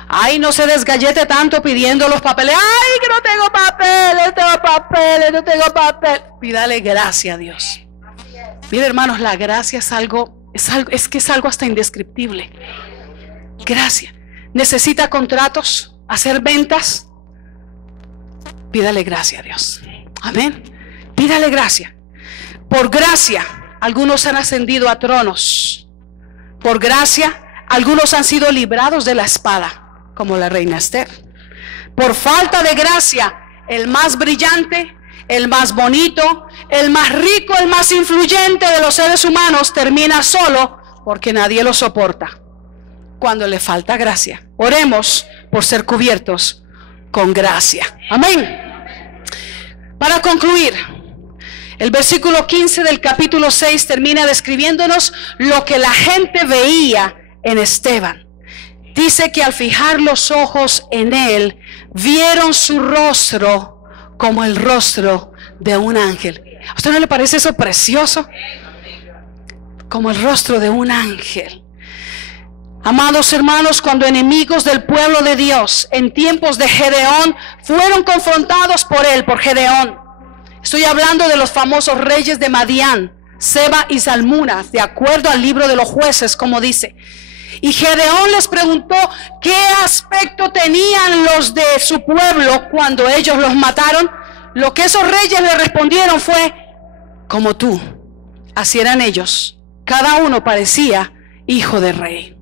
Ay, no se desgallete tanto pidiendo los papeles. Ay, que no tengo papeles, no tengo papel. Pídale gracia a Dios. Mire, hermanos, la gracia es algo hasta indescriptible. Gracia. ¿Necesita contratos? ¿Hacer ventas? Pídale gracia a Dios. Amén. Pídale gracia. Por gracia, algunos han ascendido a tronos. Por gracia, algunos han sido librados de la espada, como la reina Esther. Por falta de gracia, el más brillante, el más bonito, el más rico, el más influyente de los seres humanos termina solo porque nadie lo soporta. Cuando le falta gracia, oremos por ser cubiertos con gracia. Amén. Para concluir, el versículo 15 del capítulo 6 termina describiéndonos lo que la gente veía en Esteban. Dice que al fijar los ojos en él, vieron su rostro como el rostro de un ángel. ¿A usted no le parece eso precioso? Como el rostro de un ángel. Amados hermanos, cuando enemigos del pueblo de Dios en tiempos de Gedeón fueron confrontados por Gedeón. Estoy hablando de los famosos reyes de Madián, Seba y Salmuna, de acuerdo al libro de los Jueces, como dice. Y Gedeón les preguntó qué aspecto tenían los de su pueblo cuando ellos los mataron. Lo que esos reyes le respondieron fue: como tú. Así eran ellos. Cada uno parecía hijo de rey.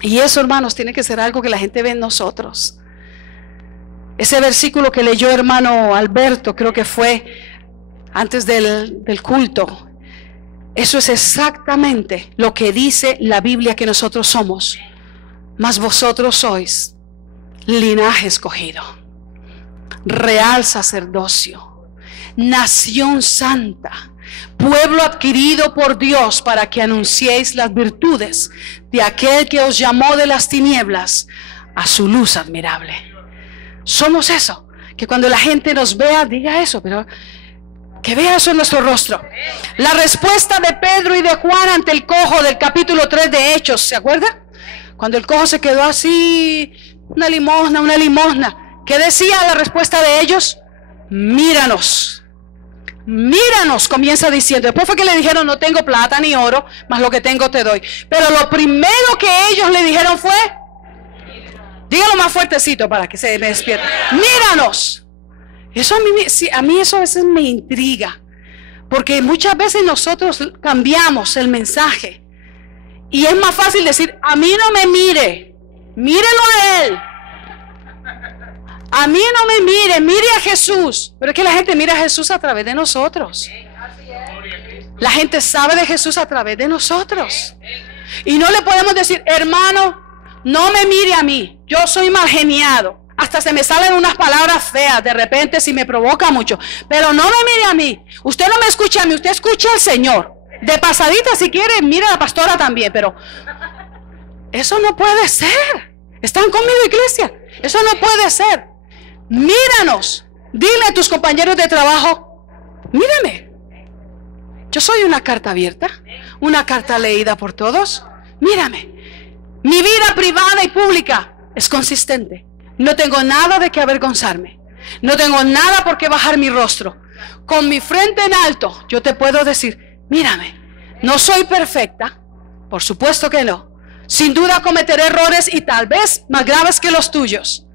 Y eso, hermanos, tiene que ser algo que la gente ve en nosotros. Ese versículo que leyó hermano Alberto, creo que fue antes del culto, eso es exactamente lo que dice la Biblia que nosotros somos. Mas vosotros sois linaje escogido, real sacerdocio, nación santa, pueblo adquirido por Dios, para que anunciéis las virtudes de aquel que os llamó de las tinieblas a su luz admirable. Somos eso, que cuando la gente nos vea, diga eso, pero que vea eso en nuestro rostro. La respuesta de Pedro y de Juan ante el cojo del capítulo 3 de Hechos, ¿se acuerda? Cuando el cojo se quedó así, una limosna. ¿Qué decía la respuesta de ellos? Míranos, comienza diciendo. Después fue que le dijeron: no tengo plata ni oro, mas lo que tengo te doy. Pero lo primero que ellos le dijeron fue, dígalo más fuertecito para que se me despierte: míranos. Eso a mí eso a veces me intriga, porque muchas veces nosotros cambiamos el mensaje y es más fácil decir: a mí no me mire, mírelo a él. A mí no me mire, mire a Jesús. Pero es que la gente mira a Jesús a través de nosotros. La gente sabe de Jesús a través de nosotros. Y no le podemos decir: hermano, no me mire a mí, yo soy mal geniado. Hasta se me salen unas palabras feas de repente si me provoca mucho. Pero no me mire a mí. Usted no me escucha a mí, usted escucha al Señor. De pasadita, si quiere, mire a la pastora también. Pero eso no puede ser. ¿Están conmigo, iglesia? Eso no puede ser. Míranos. Dile a tus compañeros de trabajo: mírame. Yo soy una carta abierta, una carta leída por todos. Mírame. Mi vida privada y pública es consistente. No tengo nada de qué avergonzarme. No tengo nada por qué bajar mi rostro. Con mi frente en alto, yo te puedo decir: mírame. No soy perfecta, por supuesto que no. Sin duda cometeré errores y tal vez más graves que los tuyos.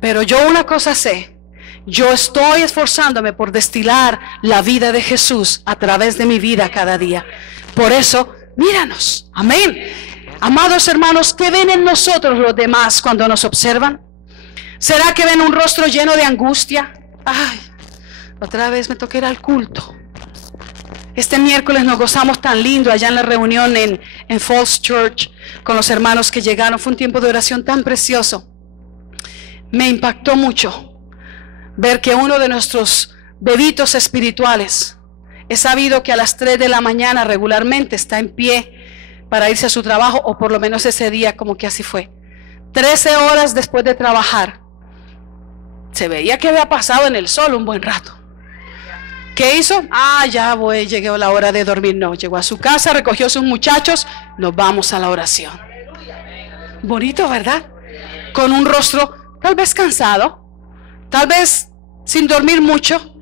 Pero yo una cosa sé: yo estoy esforzándome por destilar la vida de Jesús a través de mi vida cada día. Por eso, míranos. Amén. Amados hermanos, ¿qué ven en nosotros los demás cuando nos observan? ¿Será que ven un rostro lleno de angustia? Ay, otra vez me toca ir al culto. Este miércoles nos gozamos tan lindo allá en la reunión en Falls Church con los hermanos que llegaron. Fue un tiempo de oración tan precioso. Me impactó mucho ver que uno de nuestros bebitos espirituales, he sabido que a las 3 de la mañana regularmente está en pie para irse a su trabajo, o por lo menos ese día como que así fue. 13 horas después de trabajar, se veía que había pasado en el sol un buen rato. ¿Qué hizo? Llegó la hora de dormir. No, llegó a su casa, recogió a sus muchachos, nos vamos a la oración. Bonito, ¿verdad? Con un rostro tal vez cansado, tal vez sin dormir mucho,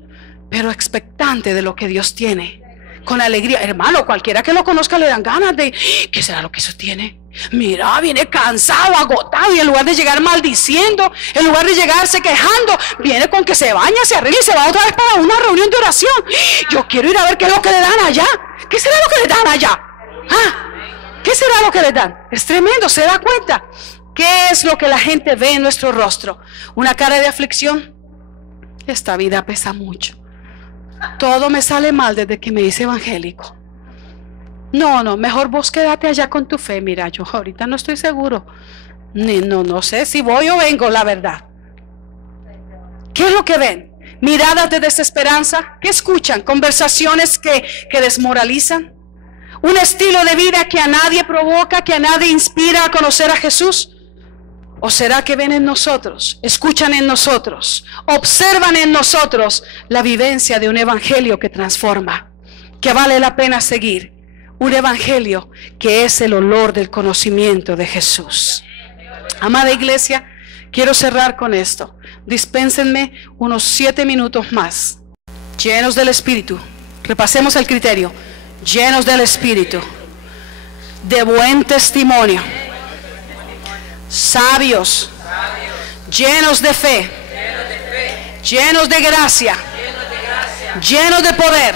pero expectante de lo que Dios tiene, con alegría. Hermano, cualquiera que lo conozca le dan ganas de: ¿qué será lo que eso tiene? Mira, viene cansado, agotado, y en lugar de llegar maldiciendo, en lugar de llegarse quejando, viene con que se baña, se arregla y se va otra vez para una reunión de oración. Yo quiero ir a ver qué es lo que le dan allá. ¿Qué será lo que le dan allá? ¿Qué será lo que le dan? Es tremendo, ¿se da cuenta? ¿Qué es lo que la gente ve en nuestro rostro? ¿Una cara de aflicción? Esta vida pesa mucho. Todo me sale mal desde que me hice evangélico. No, mejor vos quédate allá con tu fe. Mira, yo ahorita no estoy seguro. No sé si voy o vengo, la verdad. ¿Qué es lo que ven? Miradas de desesperanza. ¿Qué escuchan? Conversaciones que desmoralizan. Un estilo de vida que a nadie provoca, que a nadie inspira a conocer a Jesús. ¿O será que ven en nosotros, escuchan en nosotros, observan en nosotros la vivencia de un evangelio que transforma, que vale la pena seguir? Un evangelio que es el olor del conocimiento de Jesús. Amada iglesia, quiero cerrar con esto. Dispénsenme unos 7 minutos más, llenos del Espíritu. Repasemos el criterio. llenos del Espíritu, de buen testimonio, sabios, llenos de fe, llenos de gracia, llenos de poder,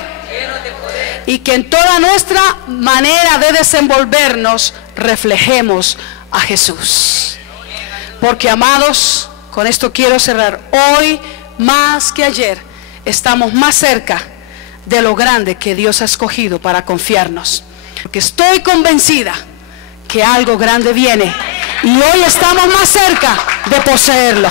y que en toda nuestra manera de desenvolvernos reflejemos a Jesús. Porque, amados, con esto quiero cerrar. Hoy más que ayer estamos más cerca de lo grande que Dios ha escogido para confiarnos, porque estoy convencida que algo grande viene y hoy estamos más cerca de poseerlo.